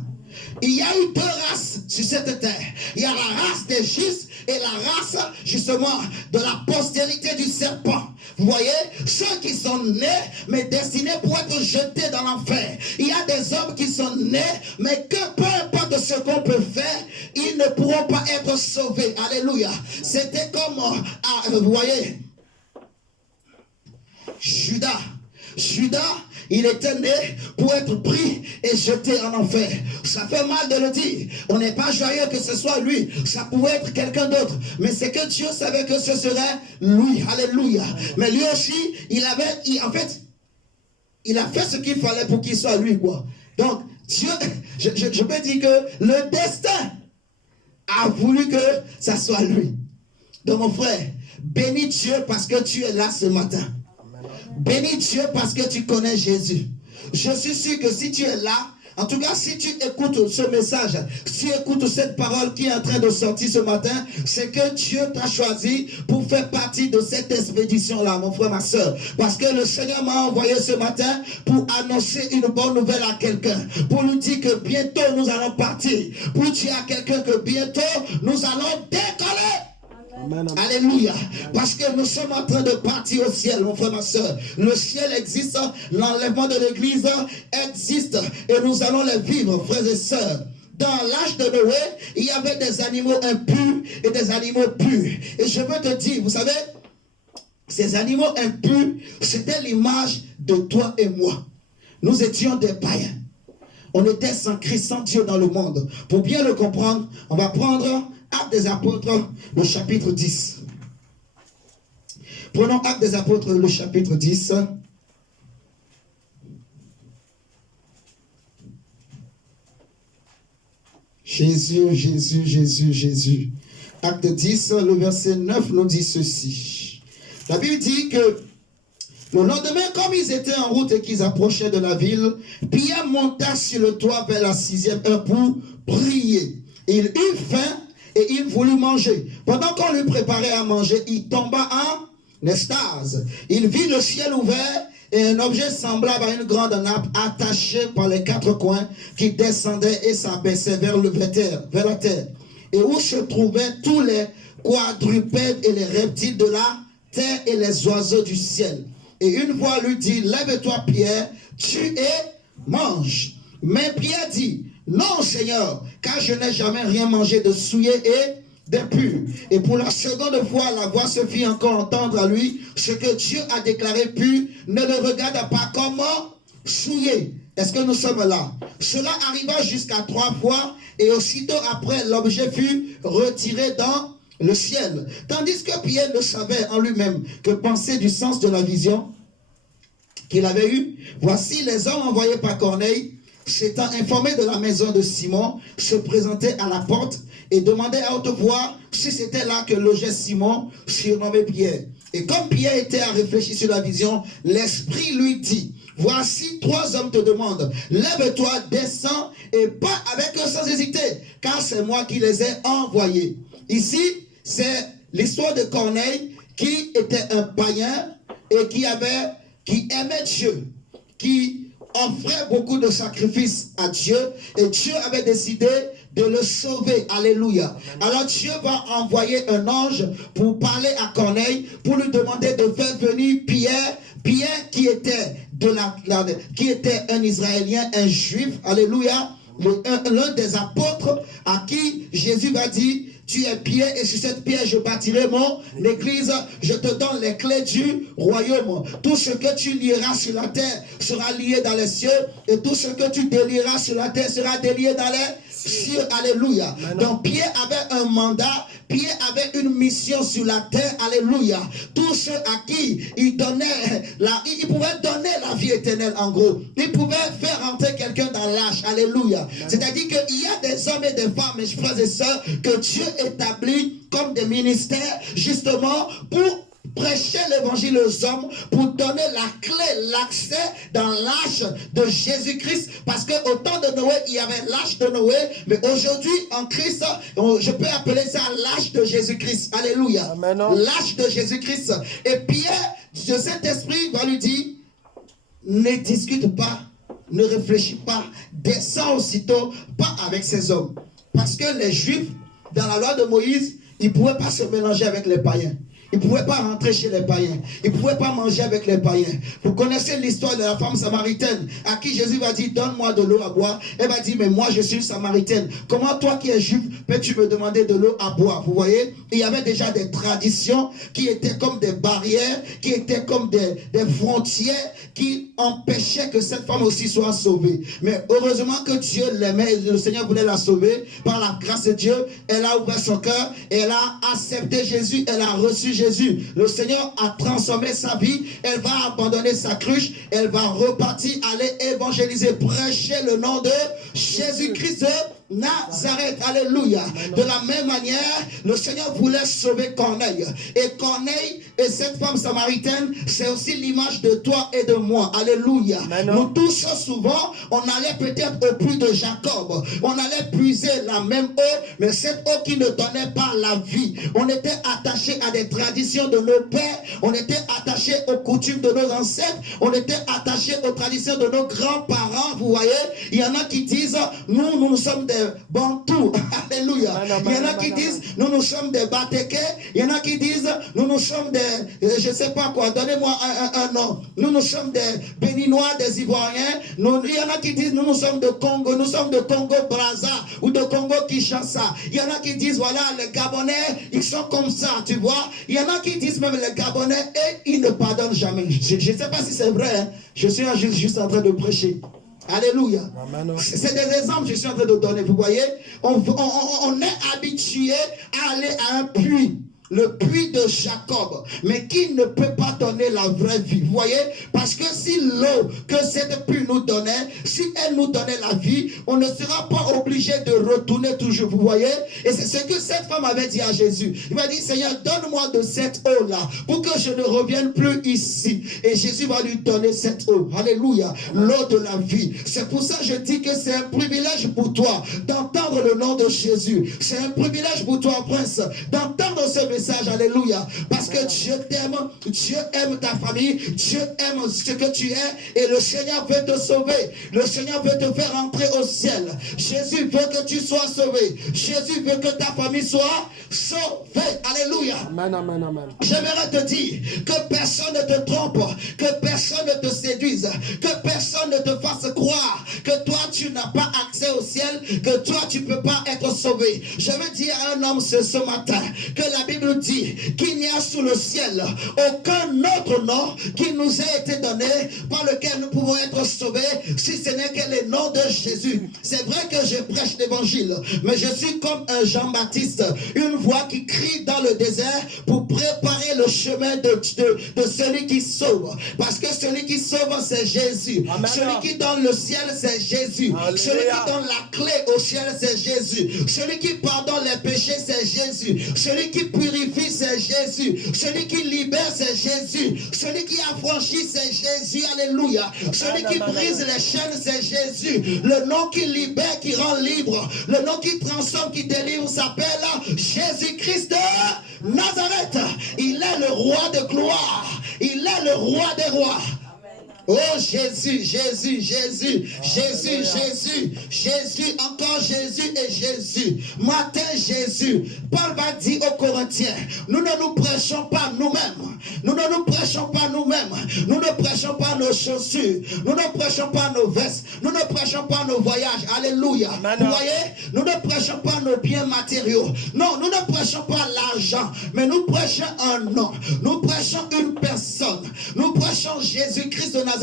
Il y a eu deux races sur cette terre. Il y a la race des justes et la race justement de la postérité du serpent. Vous voyez, ceux qui sont nés mais destinés pour être jetés dans l'enfer. Il y a des hommes qui sont nés mais que peu importe ce qu'on peut faire, ils ne pourront pas être sauvés. Alléluia. C'était comme, vous voyez, Judas, il était né pour être pris et jeté en enfer. Ça fait mal de le dire. On n'est pas joyeux que ce soit lui. Ça pouvait être quelqu'un d'autre. Mais c'est que Dieu savait que ce serait lui. Alléluia. Mais lui aussi, il a fait ce qu'il fallait pour qu'il soit lui, quoi. Donc, Dieu, je peux dire que le destin a voulu que ça soit lui. Donc mon frère, bénis Dieu parce que tu es là ce matin. Bénis Dieu parce que tu connais Jésus. Je suis sûr que si tu es là, en tout cas si tu écoutes ce message, si tu écoutes cette parole qui est en train de sortir ce matin, c'est que Dieu t'a choisi pour faire partie de cette expédition-là, mon frère, ma soeur. Parce que le Seigneur m'a envoyé ce matin pour annoncer une bonne nouvelle à quelqu'un. Pour lui dire que bientôt nous allons partir. Pour dire à quelqu'un que bientôt nous allons décoller. Amen. Alléluia. Parce que nous sommes en train de partir au ciel, mon frère, ma soeur. Le ciel existe, l'enlèvement de l'église existe. Et nous allons les vivre, frères et sœurs. Dans l'âge de Noé, il y avait des animaux impurs et des animaux purs. Et je veux te dire, vous savez, ces animaux impurs, c'était l'image de toi et moi. Nous étions des païens. On était sans Christ, sans Dieu dans le monde. Pour bien le comprendre, on va prendre Actes des Apôtres, le chapitre 10. Prenons Actes des Apôtres, le chapitre 10. Jésus. Acte 10, le verset 9 nous dit ceci. La Bible dit que le lendemain, comme ils étaient en route et qu'ils approchaient de la ville, Pierre monta sur le toit vers la 6e heure pour prier. Il eut faim et il voulut manger. Pendant qu'on lui préparait à manger, il tomba en extase. Il vit le ciel ouvert et un objet semblable à une grande nappe attachée par les 4 coins qui descendait et s'abaissait vers la terre. Et où se trouvaient tous les quadrupèdes et les reptiles de la terre et les oiseaux du ciel. Et une voix lui dit, lève-toi Pierre, tue et mange. Mais Pierre dit, non Seigneur, car je n'ai jamais rien mangé de souillé et d'impur. Et pour la seconde fois, la voix se fit encore entendre à lui, ce que Dieu a déclaré pur, ne le regarde pas comme souillé. Est-ce que nous sommes là? Cela arriva jusqu'à 3 fois, et aussitôt après, l'objet fut retiré dans le ciel. Tandis que Pierre ne savait en lui-même que penser du sens de la vision qu'il avait eue. Voici les hommes envoyés par Corneille, s'étant informés de la maison de Simon, se présentaient à la porte et demandaient à haute voix si c'était là que logeait Simon, surnommé Pierre. Et comme Pierre était à réfléchir sur la vision, l'Esprit lui dit, voici 3 hommes te demandent, lève-toi, descends et pas avec eux sans hésiter, car c'est moi qui les ai envoyés. Ici, c'est l'histoire de Corneille qui était un païen et qui aimait Dieu, qui offrait beaucoup de sacrifices à Dieu et Dieu avait décidé de le sauver. Alléluia. Alors Dieu va envoyer un ange pour parler à Corneille, pour lui demander de faire venir Pierre qui était un Israélien, un juif. Alléluia. L'un des apôtres à qui Jésus va dire, tu es Pierre et sur cette pierre je bâtirai mon église, je te donne les clés du royaume. Tout ce que tu lieras sur la terre sera lié dans les cieux et tout ce que tu délieras sur la terre sera délié dans les cieux. Alléluia. Donc Pierre avait un mandat, Pierre avait une mission sur la terre. Alléluia. Tous ceux à qui il pouvait donner la vie éternelle en gros. Il pouvait faire rentrer quelqu'un dans l'âge. Alléluia. C'est-à-dire qu'il y a des hommes et des femmes, mes frères et sœurs, que Dieu établit comme des ministères justement pour prêcher l'évangile aux hommes, pour donner la clé, l'accès dans l'âge de Jésus-Christ. Parce qu'au temps de Noé, il y avait l'âge de Noé, mais aujourd'hui, en Christ, je peux appeler ça l'âge de Jésus-Christ. Alléluia. L'âge de Jésus-Christ. Et Pierre, de cet esprit, va lui dire, ne discute pas, ne réfléchis pas, descends aussitôt, pas avec ces hommes. Parce que les Juifs, dans la loi de Moïse, ils ne pouvaient pas se mélanger avec les païens. Ils ne pouvaient pas rentrer chez les païens. Ils ne pouvaient pas manger avec les païens. Vous connaissez l'histoire de la femme samaritaine à qui Jésus va dire, donne-moi de l'eau à boire. Elle va dire, mais moi je suis samaritaine. Comment toi qui es juif, peux-tu me demander de l'eau à boire? Vous voyez, il y avait déjà des traditions qui étaient comme des barrières, qui étaient comme des frontières qui empêchaient que cette femme aussi soit sauvée. Mais heureusement que Dieu l'aimait et le Seigneur voulait la sauver. Par la grâce de Dieu, elle a ouvert son cœur, elle a accepté Jésus, elle a reçu Jésus, le Seigneur a transformé sa vie. Elle va abandonner sa cruche. Elle va repartir, aller évangéliser, prêcher le nom de Jésus-Christ de Nazareth. Alléluia. De la même manière, le Seigneur voulait sauver Corneille. Et Corneille et cette femme samaritaine, c'est aussi l'image de toi et de moi. Alléluia. Nous tous, souvent, on allait peut-être au puits de Jacob. On allait puiser la même eau, mais cette eau qui ne donnait pas la vie. On était attaché à des traditions de nos pères. On était attaché aux coutumes de nos ancêtres. On était attaché aux traditions de nos grands-parents. Vous voyez, il y en a qui disent, nous sommes des Bantous. Alléluia. Il y en a qui disent, nous sommes des Batékés. Il y en a qui disent, nous sommes des, je ne sais pas quoi, donnez-moi un nom. Nous sommes des Béninois, des Ivoiriens. Il y en a qui disent, nous sommes de Congo. Nous sommes de Congo-Brazza ou de Congo-Kinshasa. Il y en a qui disent, voilà, les Gabonais, ils sont comme ça, tu vois. Il y en a qui disent même les Gabonais, et ils ne pardonnent jamais. Je ne sais pas si c'est vrai. Hein. Je suis juste en train de prêcher. Alléluia. C'est des exemples que je suis en train de donner. Vous voyez, on est habitué à aller à un puits. Le puits de Jacob, mais qui ne peut pas donner la vraie vie. Vous voyez, parce que si l'eau que cette puits nous donnait, si elle nous donnait la vie, on ne sera pas obligé de retourner toujours. Vous voyez, et c'est ce que cette femme avait dit à Jésus. Il m'a dit, Seigneur, donne-moi de cette eau-là pour que je ne revienne plus ici. Et Jésus va lui donner cette eau. Alléluia, l'eau de la vie. C'est pour ça que je dis que c'est un privilège pour toi d'entendre le nom de Jésus. C'est un privilège pour toi, prince, d'entendre ce message. Alléluia, parce que Dieu t'aime, Dieu aime ta famille, Dieu aime ce que tu es, et le Seigneur veut te sauver, le Seigneur veut te faire entrer au ciel. Jésus veut que tu sois sauvé, Jésus veut que ta famille soit sauvée. Alléluia. Amen, amen, amen. J'aimerais te dire que personne ne te trompe, que personne ne te séduise, que personne ne te fasse croire que toi tu n'as pas accès au ciel, que toi tu ne peux pas être sauvé. Je veux dire à un homme ce matin que la Bible dit qu'il n'y a sous le ciel aucun autre nom qui nous a été donné par lequel nous pouvons être sauvés, si ce n'est que le nom de Jésus. C'est vrai que je prêche l'évangile, mais je suis comme un Jean-Baptiste, une voix qui crie dans le désert pour préparer le chemin de celui qui sauve. Parce que celui qui sauve, c'est Jésus. Amen. Celui qui donne le ciel, c'est Jésus. Alléluia. Celui qui donne la clé au ciel, c'est Jésus. Celui qui pardonne les péchés, c'est Jésus. Celui qui purifie, c'est Jésus. Celui qui libère, c'est Jésus. Celui qui affranchit, c'est Jésus. Alléluia. Celui qui brise les chaînes, c'est Jésus. Le nom qui libère, qui rend libre. Le nom qui transforme, qui délivre s'appelle Jésus-Christ de Nazareth. Il est le roi de gloire. Il est le roi des rois. Oh Jésus, Jésus, Jésus, Jésus, Jésus, Jésus, encore Jésus et Jésus. Matin Jésus. Paul va dire aux Corinthiens, nous ne nous prêchons pas nous-mêmes. Nous ne nous prêchons pas nous-mêmes. Nous ne prêchons pas nos chaussures. Nous ne prêchons pas nos vestes. Nous ne prêchons pas nos voyages. Alléluia. Vous voyez, nous ne prêchons pas nos biens matériaux. Non, nous ne prêchons pas l'argent. Mais nous prêchons un nom. Nous prêchons une personne. Nous prêchons Jésus-Christ de Nazareth.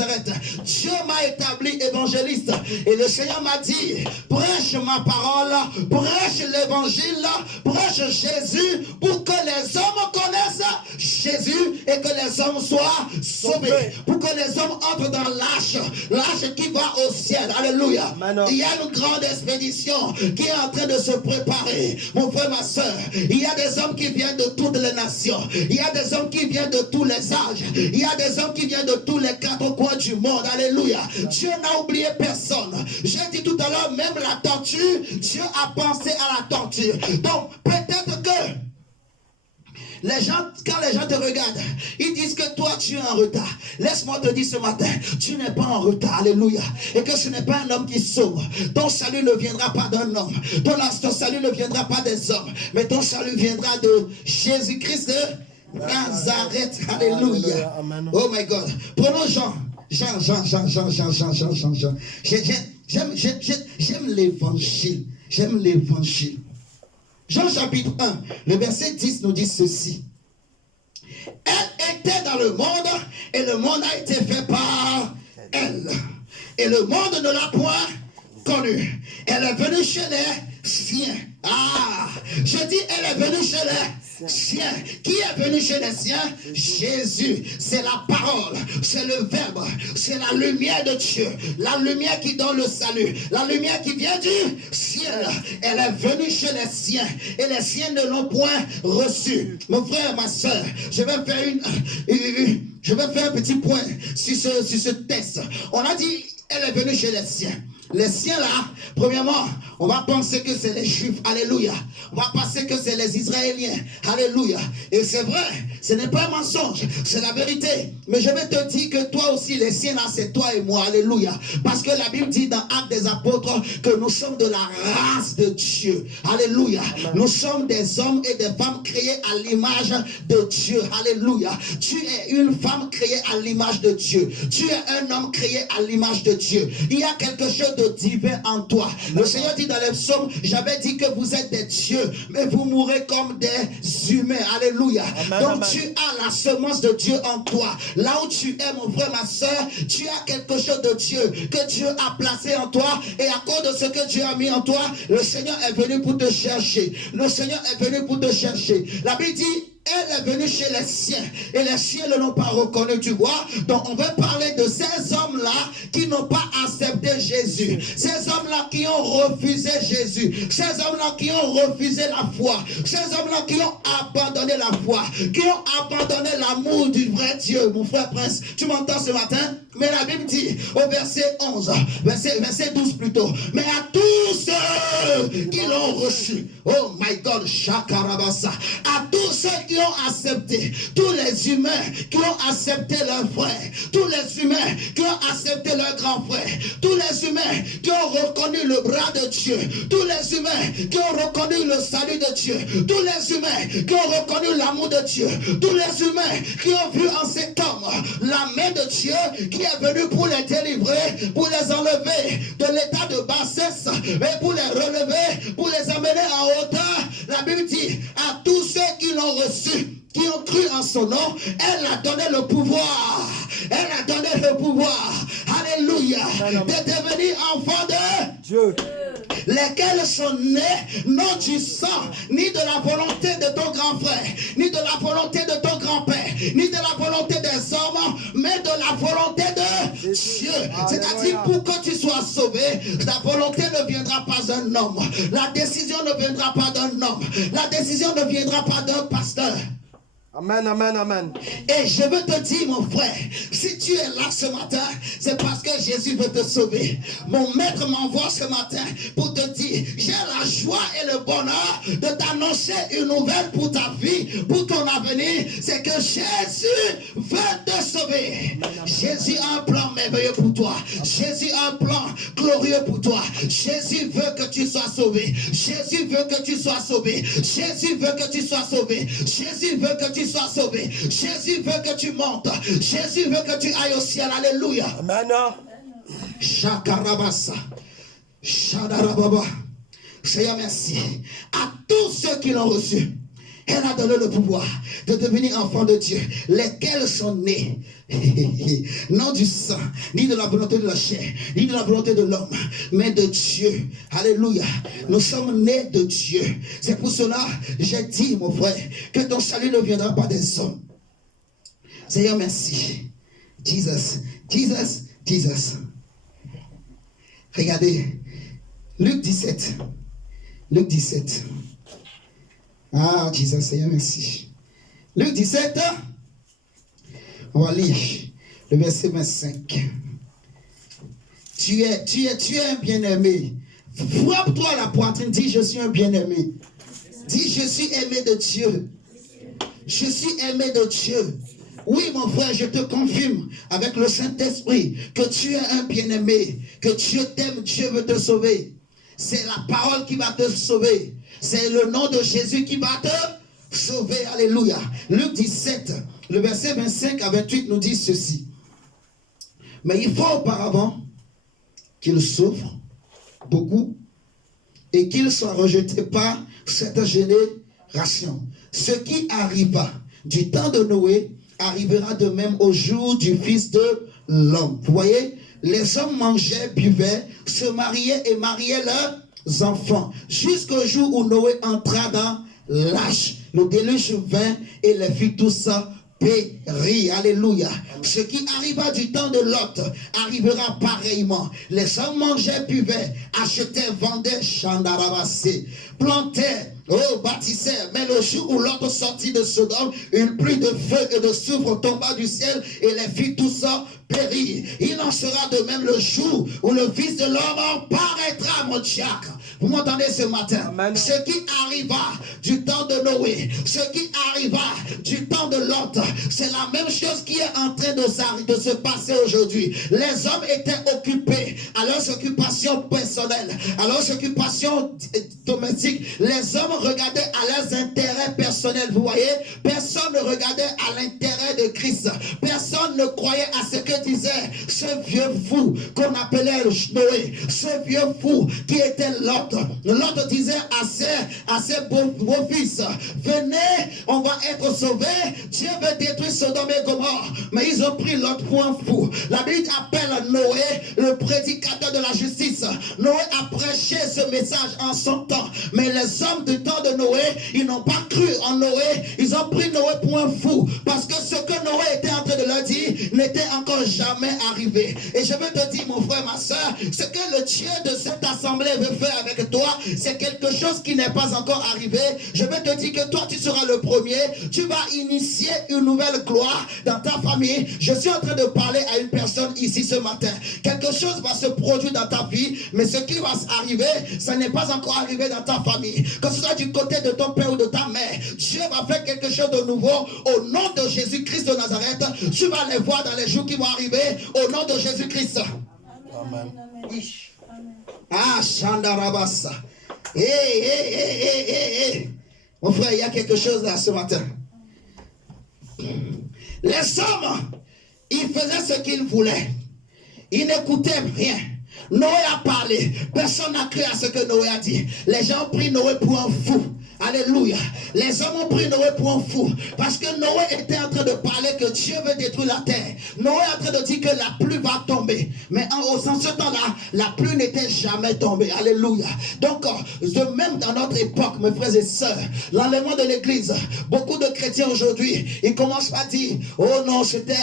Dieu m'a établi évangéliste. Et le Seigneur m'a dit, prêche ma parole, prêche l'évangile, prêche Jésus pour que les hommes connaissent Jésus et que les hommes soient sauvés. Pour que les hommes entrent dans l'arche qui va au ciel. Alléluia. Il y a une grande expédition qui est en train de se préparer. Mon frère, ma soeur, il y a des hommes qui viennent de toutes les nations. Il y a des hommes qui viennent de tous les âges. Il y a des hommes qui viennent de tous les quatre coins du monde. Alléluia. Dieu n'a oublié personne. J'ai dit tout à l'heure, même la tortue, Dieu a pensé à la tortue. Donc, peut-être que les gens, quand les gens te regardent, ils disent que toi tu es en retard. Laisse-moi te dire ce matin, tu n'es pas en retard. Alléluia. Et que ce n'est pas un homme qui sauve. Ton salut ne viendra pas d'un homme. Ton salut ne viendra pas des hommes. Mais ton salut viendra de Jésus-Christ de Nazareth. Alléluia. Oh my God. Prenons Jean. Jean. J'aime l'évangile. J'aime l'évangile. Jean chapitre 1, le verset 10 nous dit ceci. Elle était dans le monde et le monde a été fait par elle. Et le monde ne l'a point connue. Elle est venue chez les siens. Ah, je dis elle est venue chez les Siens. Qui est venu chez les siens? Jésus. C'est la parole, c'est le verbe, c'est la lumière de Dieu. La lumière qui donne le salut. La lumière qui vient du ciel. Elle est venue chez les siens. Et les siens ne l'ont point reçue. Mon frère, ma soeur, je vais faire un petit point sur ce texte. On a dit, elle est venue chez les siens. Les siens là, premièrement, on va penser que c'est les Juifs, alléluia. On va penser que c'est les Israéliens, alléluia. Et c'est vrai, ce n'est pas un mensonge, c'est la vérité. Mais je vais te dire que toi aussi, les siens là, c'est toi et moi, alléluia. Parce que la Bible dit dans Actes des Apôtres que nous sommes de la race de Dieu, alléluia. Nous sommes des hommes et des femmes créés à l'image de Dieu, alléluia. Tu es une femme créée à l'image de Dieu. Tu es un homme créé à l'image de Dieu. Il y a quelque chose de divin en toi. Le Seigneur dit dans les psaumes, j'avais dit que vous êtes des dieux, mais vous mourrez comme des humains. Alléluia. Donc tu as la semence de Dieu en toi. Là où tu es, mon frère, ma soeur, tu as quelque chose de Dieu que Dieu a placé en toi. Et à cause de ce que Dieu a mis en toi, le Seigneur est venu pour te chercher. Le Seigneur est venu pour te chercher. La Bible dit, elle est venue chez les siens et les siens ne l'ont pas reconnu, tu vois. Donc on veut parler de ces hommes-là qui n'ont pas accepté Jésus. Ces hommes-là qui ont refusé Jésus. Ces hommes-là qui ont refusé la foi. Ces hommes-là qui ont abandonné la foi. Qui ont abandonné l'amour du vrai Dieu. Mon frère Prince, tu m'entends ce matin? Mais la Bible dit au verset 11, verset 12 plutôt, mais à tous ceux qui l'ont reçu, oh my God, Shakarabasa, à tous ceux qui ont accepté, tous les humains qui ont accepté leur frère, tous les humains qui ont accepté leur grand frère, tous les humains qui ont reconnu le bras de Dieu, tous les humains qui ont reconnu le salut de Dieu, tous les humains qui ont reconnu l'amour de Dieu, tous les humains qui ont vu en cet homme la main de Dieu qui est venu pour les délivrer, pour les enlever de l'état de bassesse et pour les relever, pour les amener en hauteur. La Bible dit à tous ceux qui l'ont reçu, qui ont cru en son nom, elle a donné le pouvoir. Elle a donné le pouvoir. Alléluia. De devenir enfant de Dieu. Lesquels sont nés non du sang, ni de la volonté de ton grand frère, ni de la volonté de ton grand-père, ni de la volonté des hommes, mais de la volonté de Dieu. C'est-à-dire, pour que tu sois sauvé, la volonté ne viendra pas d'un homme. La décision ne viendra pas d'un homme. La décision ne viendra pas d'un pasteur. Amen, amen, amen. Et je veux te dire, mon frère, si tu es là ce matin, c'est parce que Jésus veut te sauver. Mon maître m'envoie ce matin pour te dire, j'ai la joie et le bonheur de t'annoncer une nouvelle pour ta vie, pour ton avenir. C'est que Jésus veut te sauver. Jésus a un plan merveilleux pour toi. Jésus a un plan glorieux pour toi. Jésus veut que tu sois sauvé. Jésus veut que tu sois sauvé. Jésus veut que tu sois sauvé. Jésus veut que tu sois sauvé. Jésus veut que tu montes. Jésus veut que tu ailles au ciel. Alléluia. Amen. Shakarabasa. Shadarababa. Seigneur, merci. À tous ceux qui l'ont reçu, elle a donné le pouvoir de devenir enfant de Dieu, lesquels sont nés, non du sang, ni de la volonté de la chair, ni de la volonté de l'homme, mais de Dieu. Alléluia. Nous sommes nés de Dieu. C'est pour cela, j'ai dit, mon frère, que ton salut ne viendra pas des hommes. Seigneur, merci. Jesus, Jesus, Jesus. Regardez, Luc 17. Luc 17. Ah, Jesus, Seigneur, merci. Luc 17, on va lire le verset 25. Tu es un bien-aimé. Frappe-toi la poitrine, dis je suis un bien-aimé. Dis je suis aimé de Dieu. Je suis aimé de Dieu. Oui, mon frère, je te confirme avec le Saint-Esprit que tu es un bien-aimé, que Dieu t'aime, Dieu veut te sauver. C'est la parole qui va te sauver. C'est le nom de Jésus qui va te sauver. Alléluia. Luc 17, le verset 25 à 28 nous dit ceci. Mais il faut auparavant qu'il souffre beaucoup et qu'il soit rejeté par cette génération. Ce qui arriva du temps de Noé arrivera de même au jour du Fils de l'homme. Vous voyez, les hommes mangeaient, buvaient, se mariaient et mariaient leurs enfants, jusqu'au jour où Noé entra dans lâche. Le déluge vint et les filles tout ça périt. Alléluia. Ce qui arriva du temps de Lot arrivera pareillement. Les hommes mangeaient, buvaient, achetaient, vendaient, chandarabassaient, plantaient, bâtissaient. Mais le jour où Lot sortit de Sodome, une pluie de feu et de soufre tomba du ciel et les filles tout ça périt. Il en sera de même le jour où le Fils de l'homme paraîtra, mon diacre. Vous m'entendez ce matin? Amen. Ce qui arriva du temps de Noé, ce qui arriva du temps de Lot, c'est la même chose qui est en train de se passer aujourd'hui. Les hommes étaient occupés à leurs occupations personnelles, à leurs occupations domestiques. Les hommes regardaient à leurs intérêts personnels. Vous voyez, personne ne regardait à l'intérêt de Christ. Personne ne croyait à ce que disait ce vieux fou qu'on appelait Noé, ce vieux fou qui était Lot. Lot disait à ses beaux-fils, venez, on va être sauvés, Dieu veut détruire Sodome et Gomorrhe. Mais ils ont pris Lot pour un fou. La Bible appelle Noé le prédicateur de la justice. Noé a prêché ce message en son temps. Mais les hommes du temps de Noé, ils n'ont pas cru en Noé. Ils ont pris Noé pour un fou. Parce que ce que Noé était en train de leur dire n'était encore jamais arrivé. Et je veux te dire, mon frère, ma soeur, ce que le Dieu de cette assemblée veut faire avec toi, c'est quelque chose qui n'est pas encore arrivé. Je vais te dire que toi, tu seras le premier. Tu vas initier une nouvelle gloire dans ta famille. Je suis en train de parler à une personne ici ce matin. Quelque chose va se produire dans ta vie, mais ce qui va arriver, ça n'est pas encore arrivé dans ta famille. Que ce soit du côté de ton père ou de ta mère, Dieu va faire quelque chose de nouveau au nom de Jésus-Christ de Nazareth. Tu vas les voir dans les jours qui vont arriver au nom de Jésus-Christ. Amen. Ah, Chandarabassa. Mon frère, il y a quelque chose là ce matin. Les hommes, ils faisaient ce qu'ils voulaient. Ils n'écoutaient rien. Noé a parlé. Personne n'a cru à ce que Noé a dit. Les gens ont pris Noé pour un fou. Alléluia. Les hommes ont pris Noé pour un fou. Parce que Noé était en train de parler que Dieu veut détruire la terre. Noé est en train de dire que la pluie va tomber. Mais en ce temps-là, la pluie n'était jamais tombée. Alléluia. Donc, de même dans notre époque, mes frères et sœurs, l'enlèvement de l'église, beaucoup de chrétiens aujourd'hui, ils commencent à dire, oh non, c'était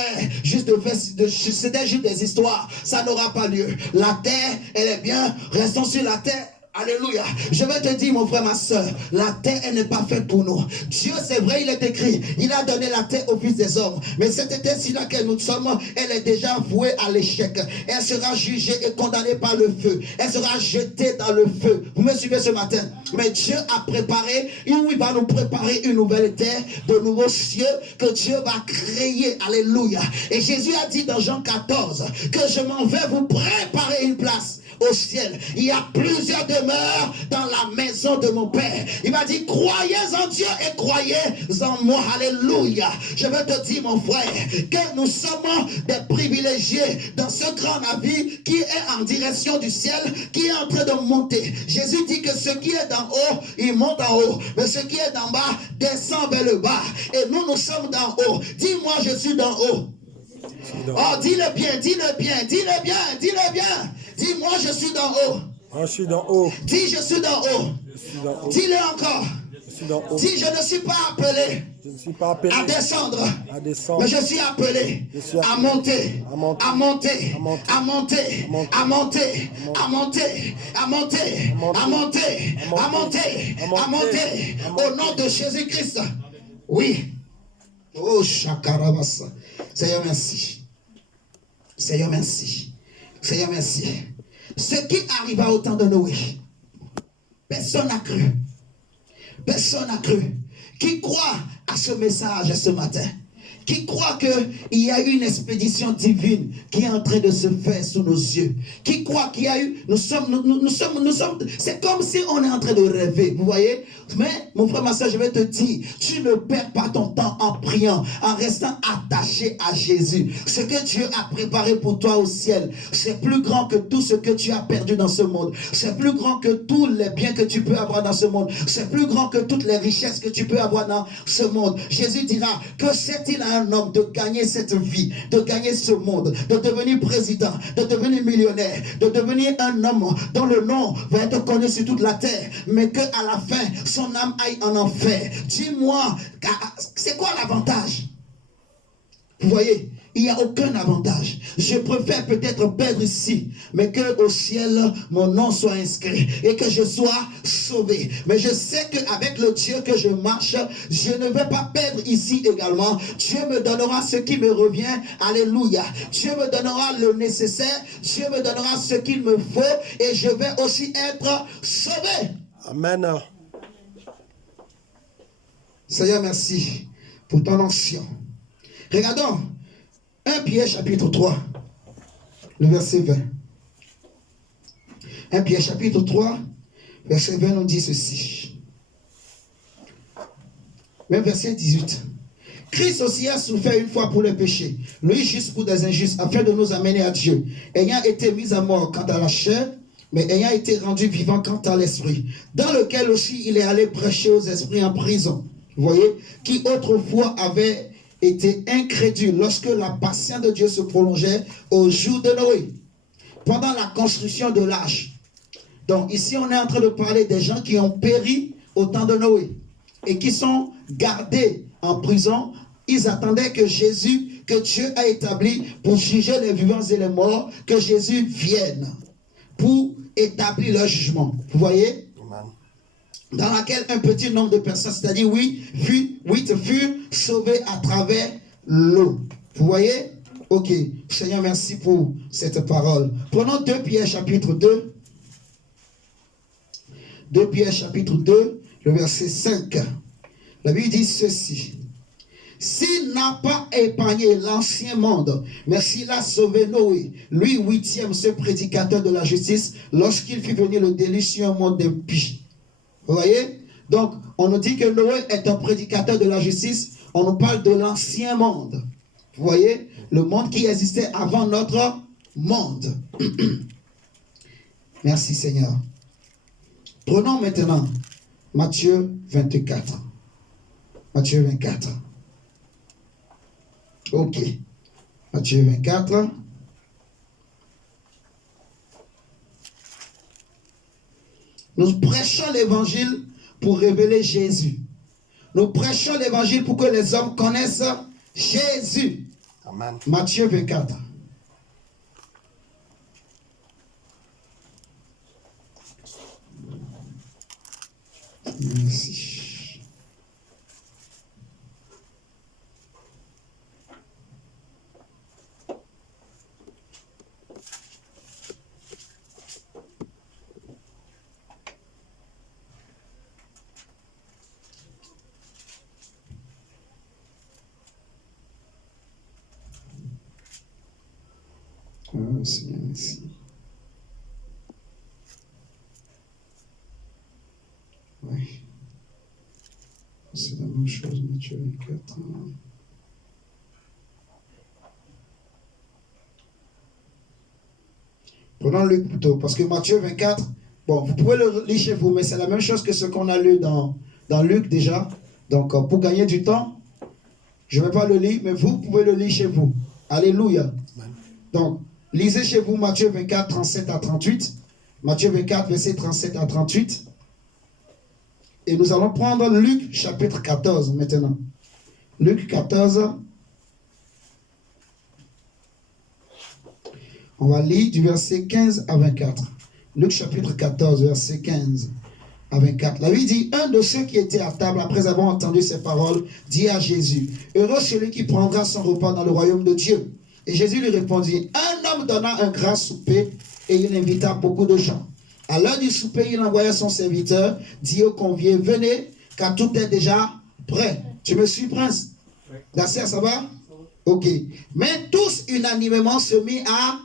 juste des histoires. Ça n'aura pas lieu. La terre, elle est bien. Restons sur la terre. Alléluia. Je vais te dire, mon frère, ma soeur, la terre, elle n'est pas faite pour nous. Dieu, c'est vrai, il est écrit, il a donné la terre au Fils des hommes. Mais cette terre sur laquelle nous sommes, elle est déjà vouée à l'échec. Elle sera jugée et condamnée par le feu. Elle sera jetée dans le feu. Vous me suivez ce matin? Mais Dieu a préparé, il va nous préparer une nouvelle terre, de nouveaux cieux que Dieu va créer. Alléluia. Et Jésus a dit dans Jean 14 que je m'en vais vous préparer une place au ciel. Il y a plusieurs demeures dans la maison de mon Père. Il m'a dit, croyez en Dieu et croyez en moi. Alléluia. Je veux te dire, mon frère, que nous sommes des privilégiés dans ce grand navire qui est en direction du ciel, qui est en train de monter. Jésus dit que ce qui est d'en haut, il monte en haut. Mais ce qui est d'en bas, descend vers le bas. Et nous sommes d'en haut. Dis-moi, je suis d'en haut. Oh, dis-le bien, dis-le bien, dis-le bien, dis-le bien. Dis-moi, je suis d'en haut. Je suis d'en haut. Dis, je suis d'en haut. Dis-le encore. Dis, je ne suis pas appelé. Je ne suis pas appelé à descendre. Mais je suis appelé à monter. À monter. À monter. À monter. À monter. À monter. À monter. À monter. À monter. Au nom de Jésus-Christ. Oui. Oh, Chakarabassa. Seigneur, merci. Seigneur, merci. Seigneur, merci. Ce qui arriva au temps de Noé, personne n'a cru. Personne n'a cru. Qui croit à ce message ce matin? Qui croit qu'il y a eu une expédition divine qui est en train de se faire sous nos yeux? Qui croit qu'il y a eu... Nous sommes... C'est comme si on est en train de rêver, vous voyez? Mais, mon frère, ma soeur, je vais te dire, tu ne perds pas ton temps en priant, en restant attaché à Jésus. Ce que Dieu a préparé pour toi au ciel, c'est plus grand que tout ce que tu as perdu dans ce monde. C'est plus grand que tous les biens que tu peux avoir dans ce monde. C'est plus grand que toutes les richesses que tu peux avoir dans ce monde. Jésus dira que c'est-il un un homme, de gagner cette vie, de gagner ce monde, de devenir président, de devenir millionnaire, de devenir un homme dont le nom va être connu sur toute la terre, mais qu'à la fin, son âme aille en enfer. Dis-moi, c'est quoi l'avantage? Vous voyez, il n'y a aucun avantage. Je préfère peut-être perdre ici, mais qu'au ciel, mon nom soit inscrit et que je sois sauvé. Mais je sais qu'avec le Dieu que je marche, je ne vais pas perdre ici également. Dieu me donnera ce qui me revient. Alléluia. Dieu me donnera le nécessaire. Dieu me donnera ce qu'il me faut et je vais aussi être sauvé. Amen. Seigneur, merci pour ton onction. Regardons 1 Pierre chapitre 3, le verset 20. 1 Pierre chapitre 3, verset 20 nous dit ceci. Même verset 18. Christ aussi a souffert une fois pour les péchés, lui juste pour des injustes, afin de nous amener à Dieu, ayant été mis à mort quant à la chair, mais ayant été rendu vivant quant à l'esprit, dans lequel aussi il est allé prêcher aux esprits en prison. Vous voyez, qui autrefois avait été incrédule lorsque la patience de Dieu se prolongeait au jour de Noé, pendant la construction de l'arche. Donc ici on est en train de parler des gens qui ont péri au temps de Noé et qui sont gardés en prison. Ils attendaient que Jésus, que Dieu a établi pour juger les vivants et les morts, que Jésus vienne pour établir leur jugement. Vous voyez? Dans laquelle un petit nombre de personnes, c'est-à-dire 8 furent sauvés à travers l'eau. Vous voyez? Ok. Seigneur, merci pour cette parole. Prenons 2 Pierre chapitre 2. 2 Pierre chapitre 2, le verset 5. La Bible dit ceci. S'il n'a pas épargné l'ancien monde, mais s'il a sauvé Noé, lui 8e, ce prédicateur de la justice, lorsqu'il fit venir le déluge sur un monde d'impies. Vous voyez? Donc, on nous dit que Noé est un prédicateur de la justice. On nous parle de l'ancien monde. Vous voyez? Le monde qui existait avant notre monde. Merci Seigneur. Prenons maintenant Matthieu 24. Matthieu 24. Ok. Matthieu 24. Nous prêchons l'évangile pour révéler Jésus. Nous prêchons l'évangile pour que les hommes connaissent Jésus. Amen. Matthieu 24. Merci. Seigneur, merci. Oui. C'est la même chose, Matthieu 24. Prenons Luc plutôt, parce que Matthieu 24, bon, vous pouvez le lire chez vous, mais c'est la même chose que ce qu'on a lu dans Luc déjà. Donc, pour gagner du temps, je ne vais pas le lire, mais vous pouvez le lire chez vous. Alléluia. Donc, lisez chez vous Matthieu 24, 37 à 38. Matthieu 24, verset 37 à 38. Et nous allons prendre Luc chapitre 14 maintenant. Luc 14. On va lire du verset 15 à 24. Luc chapitre 14, verset 15 à 24. La Bible dit, un de ceux qui étaient à table, après avoir entendu ces paroles, dit à Jésus, heureux celui qui prendra son repas dans le royaume de Dieu. Et Jésus lui répondit, un homme donna un grand souper et il invita beaucoup de gens. À l'heure du souper, il envoya son serviteur, dit aux conviés, venez, car tout est déjà prêt. Tu me suis, prince? D'accord, ça va? Ok. Mais tous unanimement se mirent à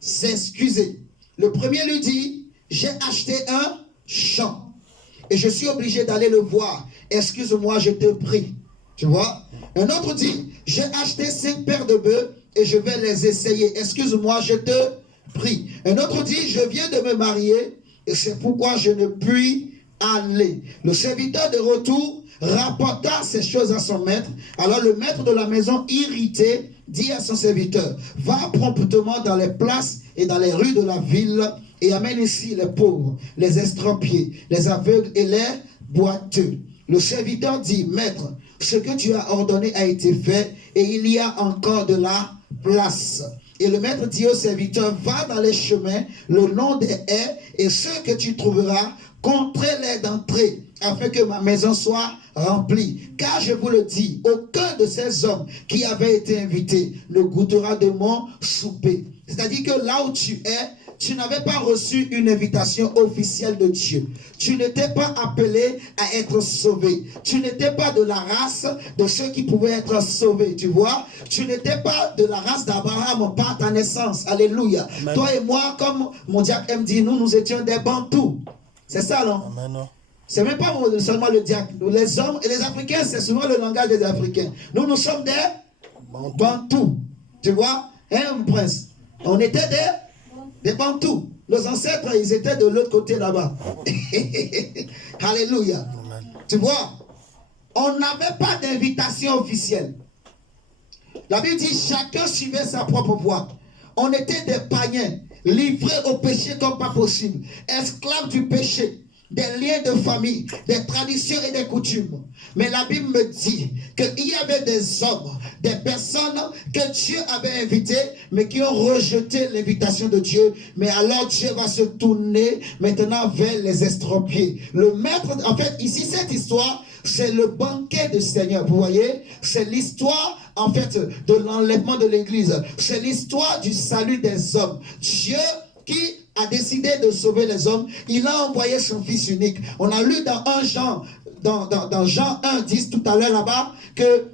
s'excuser. Le premier lui dit, j'ai acheté un champ et je suis obligé d'aller le voir. Excuse-moi, je te prie. Tu vois? Un autre dit, j'ai acheté 5 paires de bœufs et je vais les essayer. Excuse-moi, je te prie. Un autre dit, je viens de me marier et c'est pourquoi je ne puis allez. Le serviteur de retour rapporta ces choses à son maître. Alors le maître de la maison, irrité, dit à son serviteur, va promptement dans les places et dans les rues de la ville et amène ici les pauvres, les estropiés, les aveugles et les boiteux. Le serviteur dit, maître, ce que tu as ordonné a été fait et il y a encore de la place. Et le maître dit au serviteur, va dans les chemins, le long des haies, et ceux que tu trouveras, contrez-les d'entrée, afin que ma maison soit remplie. Car je vous le dis, aucun de ces hommes qui avaient été invités ne goûtera de mon souper. C'est-à-dire que là où tu es, tu n'avais pas reçu une invitation officielle de Dieu. Tu n'étais pas appelé à être sauvé. Tu n'étais pas de la race de ceux qui pouvaient être sauvés. Tu vois, tu n'étais pas de la race d'Abraham par ta naissance. Alléluia. Amen. Toi et moi, comme mon diacre aime dire, nous étions des bantous. C'est ça, non? Amen. C'est même pas seulement le diacre. Les hommes et les Africains, c'est souvent le langage des Africains. Nous sommes des bantous. Tu vois, hein, mon prince? On était des bantous. Nos ancêtres, ils étaient de l'autre côté là-bas. Alléluia. Amen. Tu vois, on n'avait pas d'invitation officielle. La Bible dit, chacun suivait sa propre voie. On était des païens, livrés au péché comme pas possible, esclaves du péché, des liens de famille, des traditions et des coutumes. Mais la Bible me dit qu'il y avait des hommes, des personnes que Dieu avait invitées, mais qui ont rejeté l'invitation de Dieu. Mais alors Dieu va se tourner maintenant vers les estropiés. Le maître, en fait, ici, cette histoire, c'est le banquet du Seigneur. Vous voyez, c'est l'histoire, en fait, de l'enlèvement de l'Église. C'est l'histoire du salut des hommes. Dieu qui a décidé de sauver les hommes, il a envoyé son fils unique. On a lu dans Jean 1:10 tout à l'heure là-bas que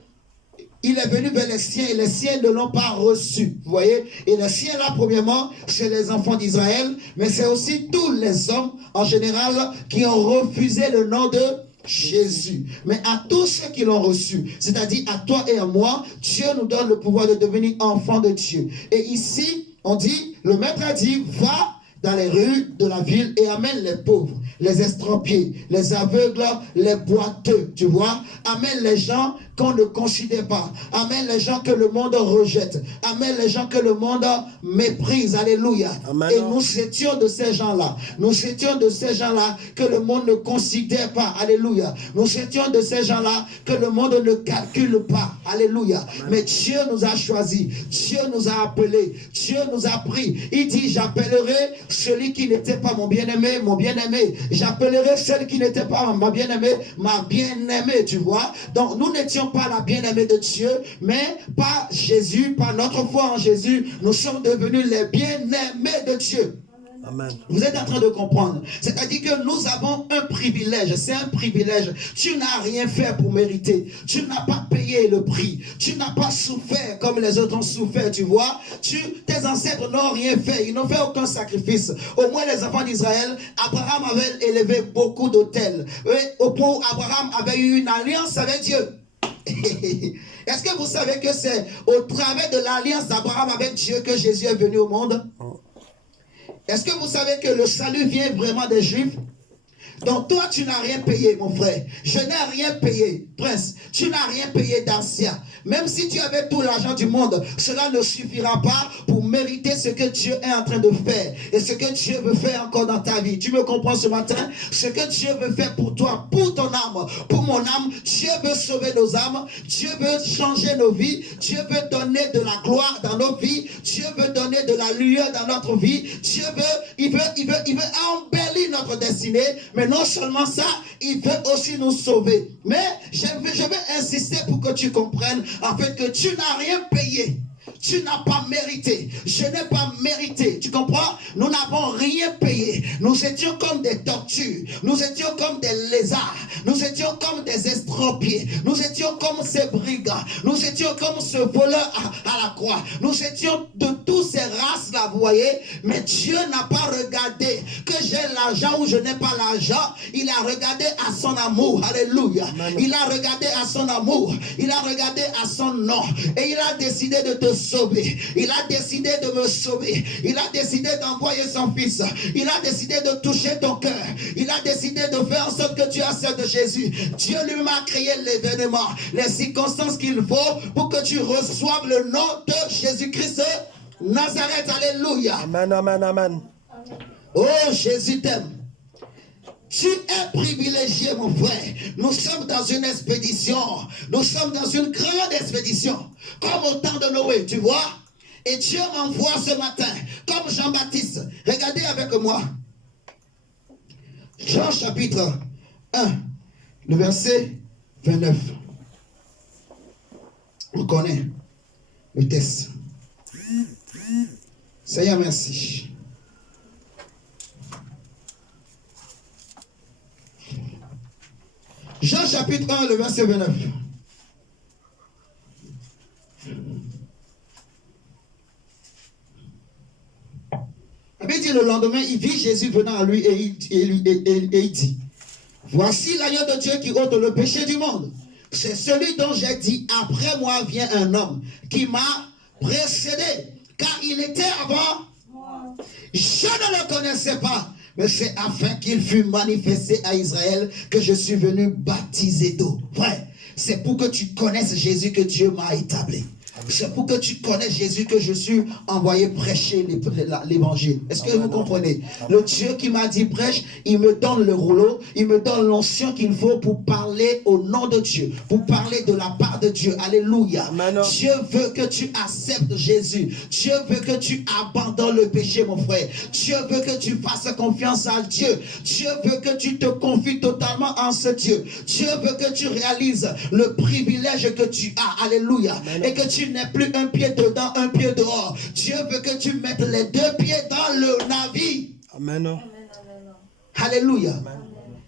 il est venu vers les siens et les siens ne l'ont pas reçu. Vous voyez? Et les siens là, premièrement, c'est les enfants d'Israël, mais c'est aussi tous les hommes en général qui ont refusé le nom de Jésus. Mais à tous ceux qui l'ont reçu, c'est-à-dire à toi et à moi, Dieu nous donne le pouvoir de devenir enfants de Dieu. Et ici, on dit, le maître a dit, va dans les rues de la ville et amène les pauvres, les estropiés, les aveugles, les boiteux, tu vois. Amène les gens qu'on ne considère pas. Amène les gens que le monde rejette. Amène les gens que le monde méprise. Alléluia. Amen. Et nous étions de ces gens-là. Nous étions de ces gens-là que le monde ne considère pas. Alléluia. Nous étions de ces gens-là que le monde ne calcule pas. Alléluia. Amen. Mais Dieu nous a choisis. Dieu nous a appelés. Dieu nous a pris. Il dit, j'appellerai celui qui n'était pas mon bien-aimé, mon bien-aimé. J'appellerai celle qui n'était pas ma bien-aimée, ma bien-aimée, tu vois. Donc, nous n'étions pas la bien-aimée de Dieu, mais par Jésus, par notre foi en Jésus, nous sommes devenus les bien-aimés de Dieu. Amen. Vous êtes en train de comprendre. C'est-à-dire que nous avons un privilège. C'est un privilège. Tu n'as rien fait pour mériter. Tu n'as pas payé le prix. Tu n'as pas souffert comme les autres ont souffert, tu vois. Tes ancêtres n'ont rien fait. Ils n'ont fait aucun sacrifice. Au moins les enfants d'Israël, Abraham avait élevé beaucoup d'autels. Au point où Abraham avait eu une alliance avec Dieu. Est-ce que vous savez que c'est au travers de l'alliance d'Abraham avec Dieu que Jésus est venu au monde? Est-ce que vous savez que le salut vient vraiment des Juifs? Donc toi, tu n'as rien payé, mon frère. Je n'ai rien payé, prince. Tu n'as rien payé d'ancien. Même si tu avais tout l'argent du monde, cela ne suffira pas pour mériter ce que Dieu est en train de faire. Et ce que Dieu veut faire encore dans ta vie. Tu me comprends ce matin? Ce que Dieu veut faire pour toi, pour ton âme, pour mon âme. Dieu veut sauver nos âmes. Dieu veut changer nos vies. Dieu veut donner de la gloire dans nos vies. Dieu veut donner de la lueur dans notre vie. Dieu veut, il veut embellir notre destinée. Mais non seulement ça, il veut aussi nous sauver. Mais je vais insister pour que tu comprennes en fait que tu n'as rien payé. Tu n'as pas mérité. Je n'ai pas mérité. Tu comprends? Nous n'avons rien payé. Nous étions comme des tortues. Nous étions comme des lézards. Nous étions comme des estropiés. Nous étions comme ces brigands. Nous étions comme ce voleur à la croix. Nous étions de toutes ces races-là, vous voyez. Mais Dieu n'a pas regardé que j'ai l'argent ou je n'ai pas l'argent. Il a regardé à son amour. Alléluia. Il a regardé à son amour. Il a regardé à son nom. Et il a décidé de te sauver. Il a décidé de me sauver. Il a décidé d'envoyer son fils. Il a décidé de toucher ton cœur. Il a décidé de faire en sorte que tu acceptes Jésus. Dieu lui-même a créé l'événement, les circonstances qu'il faut pour que tu reçoives le nom de Jésus-Christ de Nazareth. Alléluia. Amen, amen, amen. Oh, Jésus t'aime. Tu es privilégié, mon frère. Nous sommes dans une expédition. Nous sommes dans une grande expédition. Comme au temps de Noé, tu vois. Et Dieu m'envoie ce matin, comme Jean-Baptiste. Regardez avec moi. Jean chapitre 1, le verset 29. On connaît le texte. Seigneur, merci. Jean chapitre 1, le verset 29. Il dit le lendemain, il vit Jésus venant à lui et il dit, voici l'agneau de Dieu qui ôte le péché du monde. C'est celui dont j'ai dit, après moi vient un homme qui m'a précédé, car il était avant moi. Je ne le connaissais pas, mais c'est afin qu'il fût manifesté à Israël que je suis venu baptiser d'eau. Vrai, c'est pour que tu connaisses Jésus que Dieu m'a établi. C'est pour que tu connaisses Jésus que je suis envoyé prêcher l'évangile. Est-ce que vous comprenez? Le Dieu qui m'a dit prêche, il me donne le rouleau, il me donne l'onction qu'il faut pour parler au nom de Dieu, pour parler de la part de Dieu. Alléluia. Amen. Dieu veut que tu acceptes Jésus. Dieu veut que tu abandonnes le péché, mon frère. Dieu veut que tu fasses confiance à Dieu. Dieu veut que tu te confies totalement en ce Dieu. Dieu veut que tu réalises le privilège que tu as. Alléluia. Amen. Et que tu n'es plus un pied dedans, un pied dehors. Dieu veut que tu mettes les deux pieds dans le navire. Amen. Alléluia. Amen.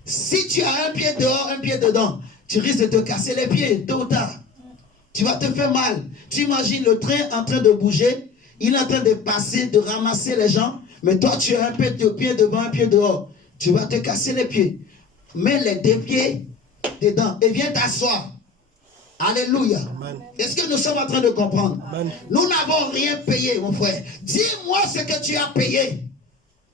Si tu as un pied dehors, un pied dedans, tu risques de te casser les pieds tôt ou tard. Tu vas te faire mal. Tu imagines le train en train de bouger, il est en train de passer, de ramasser les gens, mais toi tu as un pied devant, un pied dehors. Tu vas te casser les pieds. Mets les deux pieds dedans et viens t'asseoir. Alléluia. Est-ce que nous sommes en train de comprendre? Amen. Nous n'avons rien payé, mon frère. Dis-moi ce que tu as payé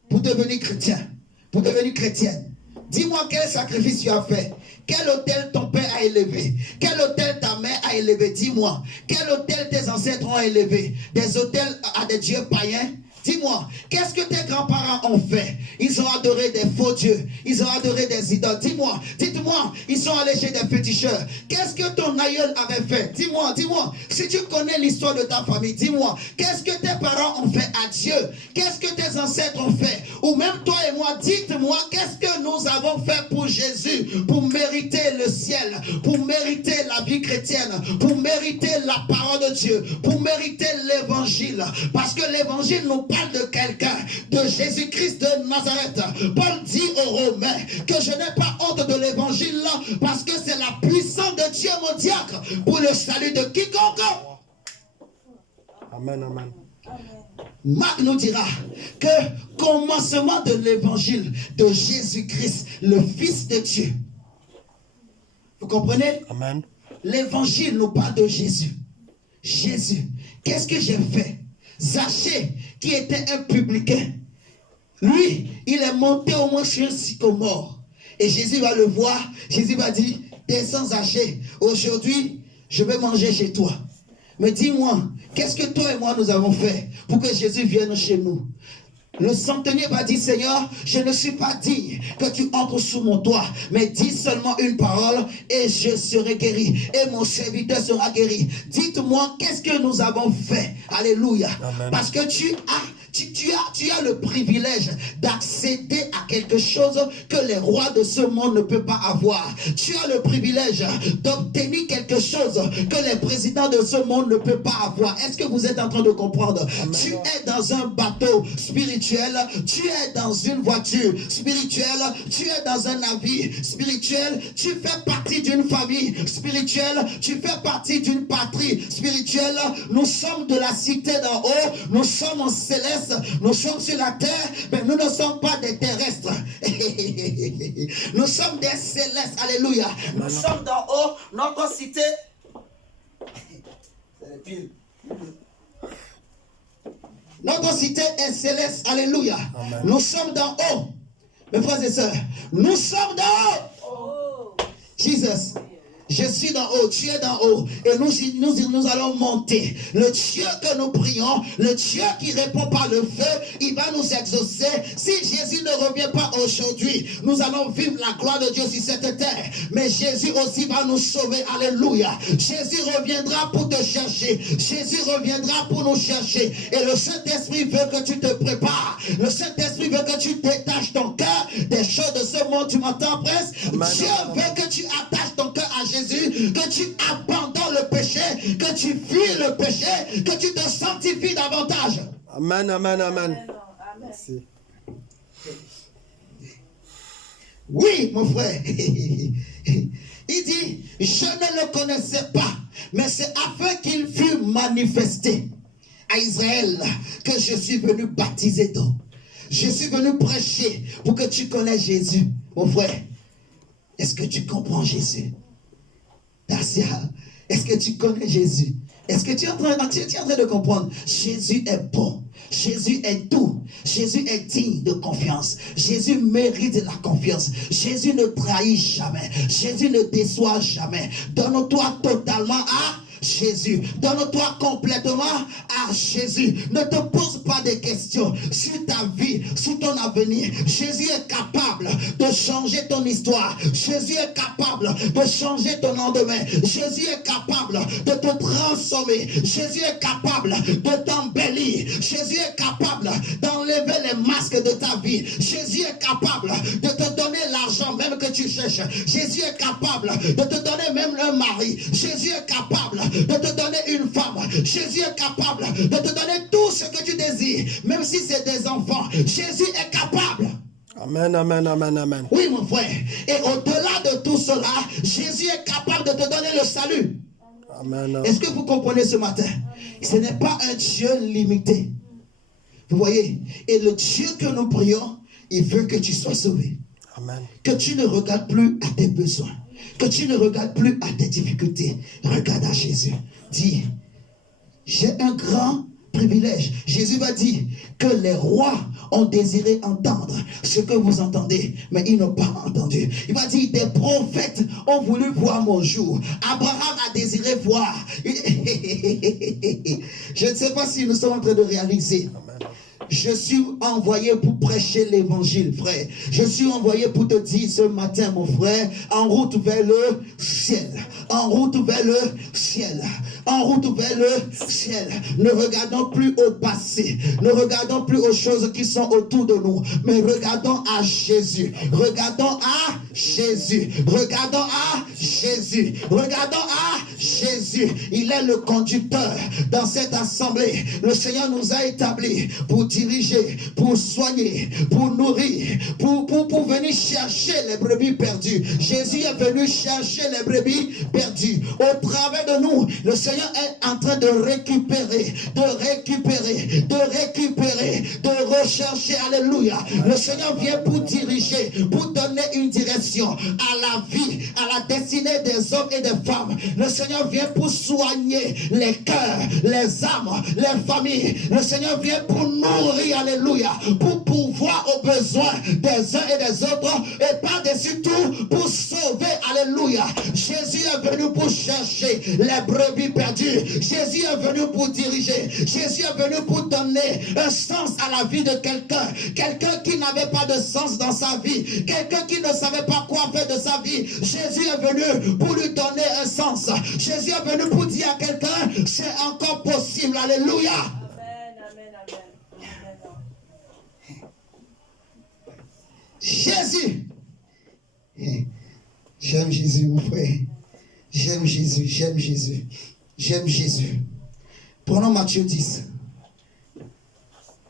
pour devenir chrétien, pour devenir chrétienne. Dis-moi quel sacrifice tu as fait. Quel autel ton père a élevé? Quel autel ta mère a élevé? Dis-moi. Quel autel tes ancêtres ont élevé? Des autels à des dieux païens? Dis-moi, qu'est-ce que tes grands-parents ont fait? Ils ont adoré des faux dieux. Ils ont adoré des idoles. Dis-moi, dites-moi, ils sont allés chez des féticheurs. Qu'est-ce que ton aïeul avait fait? Dis-moi, dis-moi. Si tu connais l'histoire de ta famille, dis-moi, qu'est-ce que tes parents ont fait à Dieu? Qu'est-ce que tes ancêtres ont fait? Ou même toi et moi, dites-moi, qu'est-ce que nous avons fait pour Jésus? Pour mériter le ciel, pour mériter la vie chrétienne, pour mériter la parole de Dieu, pour mériter l'évangile. Parce que l'évangile nous parle de quelqu'un, de Jésus-Christ de Nazareth. Paul dit aux Romains que je n'ai pas honte de l'évangile parce que c'est la puissance de Dieu, mon diacre, pour le salut de quiconque. Amen, amen. Marc nous dira que commencement de l'évangile de Jésus-Christ, le Fils de Dieu. Vous comprenez? Amen. L'évangile nous parle de Jésus. Jésus, qu'est-ce que j'ai fait? Zachée, qui était un publicain, lui, il est monté au moins sur un sycomore. Et Jésus va le voir. Jésus va dire, descends Zachée, aujourd'hui, je vais manger chez toi. Mais dis-moi, qu'est-ce que toi et moi nous avons fait pour que Jésus vienne chez nous? Le centenier va dire, Seigneur, je ne suis pas digne que tu entres sous mon toit, mais dis seulement une parole et je serai guéri et mon serviteur sera guéri. Dites-moi, qu'est-ce que nous avons fait? Alléluia. Amen. Parce que tu as le privilège d'accéder à quelque chose que les rois de ce monde ne peuvent pas avoir. Tu as le privilège d'obtenir quelque chose que les présidents de ce monde ne peuvent pas avoir. Est-ce que vous êtes en train de comprendre? Amen. Tu es dans un bateau spirituel, tu es dans une voiture spirituelle, tu es dans un navire spirituel, tu fais partie d'une famille spirituelle, tu fais partie d'une patrie spirituelle. Nous sommes de la cité d'en haut, nous sommes en céleste. Nous sommes sur la terre, mais nous ne sommes pas des terrestres. Nous sommes des célestes. Alléluia. Nous sommes d'en haut, notre cité. C'est les piles. identité est céleste. Alléluia. Amen. Nous sommes d'en haut. Mes frères et sœurs, nous sommes d'en haut. Jesus. Je suis d'en haut, tu es d'en haut. Et nous allons monter. Le Dieu que nous prions, le Dieu qui répond par le feu, il va nous exaucer. Si Jésus ne revient pas aujourd'hui, nous allons vivre la gloire de Dieu sur cette terre. Mais Jésus aussi va nous sauver. Alléluia. Jésus reviendra pour te chercher. Jésus reviendra pour nous chercher. Et le Saint-Esprit veut que tu te prépares. Le Saint-Esprit veut que tu détaches ton cœur des choses de ce monde. Tu m'entends, prince? Dieu veut que tu attaches ton cœur à Jésus, que tu abandonnes le péché, que tu fuis le péché, que tu te sanctifies davantage. Amen, amen, amen. Merci. Oui, mon frère. Il dit, je ne le connaissais pas, mais c'est afin qu'il fût manifesté à Israël que je suis venu baptiser d'eau. Je suis venu prêcher pour que tu connaisses Jésus. Mon frère, est-ce que tu comprends Jésus? Dacia, est-ce que tu connais Jésus? Est-ce que tu es en train de comprendre? Jésus est bon. Jésus est doux. Jésus est digne de confiance. Jésus mérite la confiance. Jésus ne trahit jamais. Jésus ne déçoit jamais. Donne-toi totalement à Jésus. Donne-toi complètement à Jésus. Ne te pose pas de questions sur ta vie, sur ton avenir. Jésus est capable de changer ton histoire. Jésus est capable de changer ton lendemain. Jésus est capable de te transformer. Jésus est capable de t'embellir. Jésus est capable d'enlever les masques de ta vie. Jésus est capable de te donner l'argent même que tu cherches. Jésus est capable de te donner même un mari. Jésus est capable de te donner une femme. Jésus est capable de te donner tout ce que tu désires, même si c'est des enfants. Jésus est capable. Amen, amen, amen, amen. Oui, mon frère. Et au-delà de tout cela, Jésus est capable de te donner le salut. Amen. Est-ce que vous comprenez ce matin? Ce n'est pas un Dieu limité. Vous voyez? Et le Dieu que nous prions, il veut que tu sois sauvé. Amen. Que tu ne regardes plus à tes besoins. Que tu ne regardes plus à tes difficultés. Regarde à Jésus. Dis, j'ai un grand privilège. Jésus va dire que les rois ont désiré entendre ce que vous entendez, mais ils n'ont pas entendu. Il va dire, des prophètes ont voulu voir mon jour. Abraham a désiré voir. Je ne sais pas si nous sommes en train de réaliser. Amen. Je suis envoyé pour prêcher l'évangile, frère. Je suis envoyé pour te dire ce matin, mon frère, en route vers le ciel. En route vers le ciel. En route vers le ciel. Ne regardons plus au passé. Ne regardons plus aux choses qui sont autour de nous. Mais regardons à Jésus. Regardons à Jésus. Regardons à Jésus. Regardons à Jésus. Il est le conducteur dans cette assemblée. Le Seigneur nous a établis pour diriger, pour soigner, pour nourrir, pour venir chercher les brebis perdues. Jésus est venu chercher les brebis perdues. Au travers de nous, le Seigneur est en train de récupérer, de rechercher. Alléluia. Le Seigneur vient pour diriger, pour donner une direction à la vie, à la destinée des hommes et des femmes. Le Seigneur vient pour soigner les cœurs, les âmes, les familles. Le Seigneur vient pour nourrir, alléluia, pour pourvoir aux besoins des uns et des autres, et par-dessus tout pour sauver, alléluia. Jésus est venu pour chercher les brebis perdues. Jésus est venu pour diriger. Jésus est venu pour donner un sens à la vie de quelqu'un. Quelqu'un qui n'avait pas de sens dans sa vie. Quelqu'un qui ne savait pas quoi faire de sa vie. Jésus est venu pour lui donner un sens. Jésus est venu pour dire à quelqu'un, c'est encore possible, alléluia. Jésus. J'aime Jésus, mon frère. J'aime Jésus, j'aime Jésus. J'aime Jésus. Prenons Matthieu 10.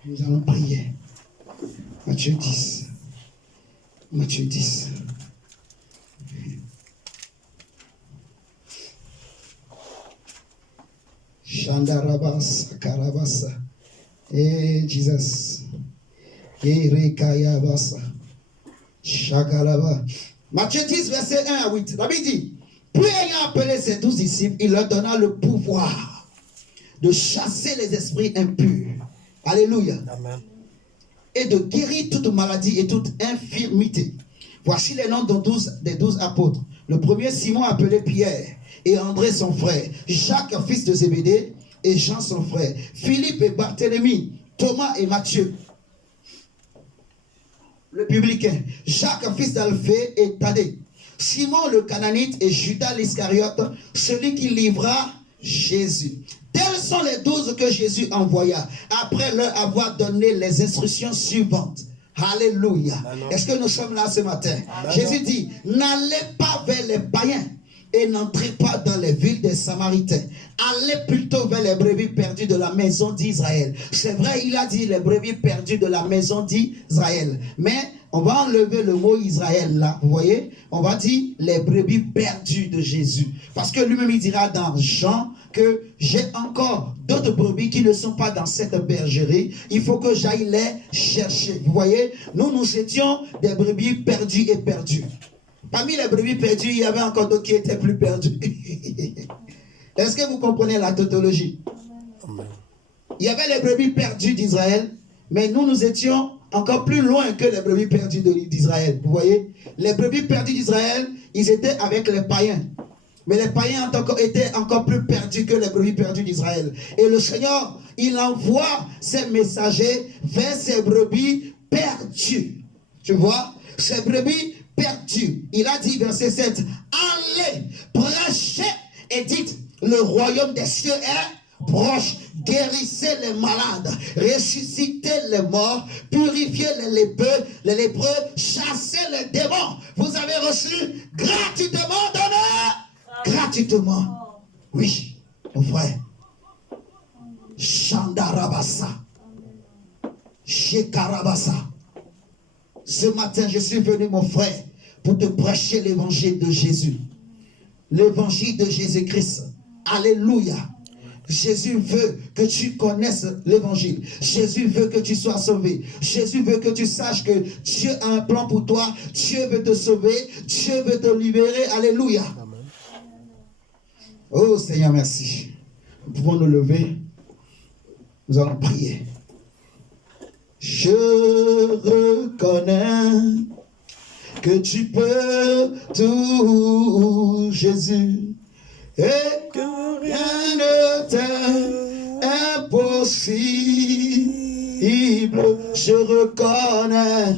Nous allons prier. Matthieu 10. Matthieu 10. Shandarabas, Karabasa. Eh, Jesus. Eh, Rekayabasa. Shagalaba. Matthieu 10, verset 1 à 8. La Bible dit, puis ayant appelé ses 12 disciples, il leur donna le pouvoir de chasser les esprits impurs. Alléluia. Amen. Et de guérir toute maladie et toute infirmité. Voici les noms des 12 apôtres. Le premier, Simon appelé Pierre, et André son frère, Jacques fils de Zébédée, et Jean son frère, Philippe et Barthélemy, Thomas et Matthieu, le publicain, Jacques fils d'Alphée et Thaddée, Simon le Cananite et Judas l'Iscariote, celui qui livra Jésus. Tels sont les 12 que Jésus envoya, après leur avoir donné les instructions suivantes. Alléluia. Est-ce que nous sommes là ce matin? Amen. Jésus dit, n'allez pas vers les païens et n'entrez pas dans les villes des Samaritains. Allez plutôt vers les brebis perdues de la maison d'Israël. C'est vrai, il a dit les brebis perdues de la maison d'Israël. Mais on va enlever le mot Israël là, vous voyez? On va dire les brebis perdues de Jésus. Parce que lui-même il dira dans Jean que j'ai encore d'autres brebis qui ne sont pas dans cette bergerie. Il faut que j'aille les chercher. Vous voyez? Nous étions des brebis perdues et perdues. Parmi les brebis perdues, il y avait encore d'autres qui étaient plus perdus. Est-ce que vous comprenez la tautologie? Amen. Il y avait les brebis perdues d'Israël, mais nous étions encore plus loin que les brebis perdues d'Israël. Vous voyez? Les brebis perdues d'Israël, ils étaient avec les païens. Mais les païens étaient encore plus perdus que les brebis perdues d'Israël. Et le Seigneur, il envoie ses messagers vers ces brebis perdues. Tu vois? Ces brebis perdues. Il a dit, verset 7, allez, prêchez et dites, le royaume des cieux est proche. Guérissez les malades, ressuscitez les morts, purifiez les lépreux, chassez les démons. Vous avez reçu gratuitement donné. Gratuitement. Oui, mon frère. Chandarabasa. Shekarabasa. Ce matin, je suis venu, mon frère, pour te prêcher l'évangile de Jésus. L'évangile de Jésus-Christ. Alléluia. Jésus veut que tu connaisses l'évangile. Jésus veut que tu sois sauvé. Jésus veut que tu saches que Dieu a un plan pour toi. Dieu veut te sauver. Dieu veut te libérer. Alléluia. Amen. Oh Seigneur, merci. Nous pouvons nous lever. Nous allons prier. Je reconnais que tu peux tout, Jésus. Et que rien ne t'est impossible. Je reconnais.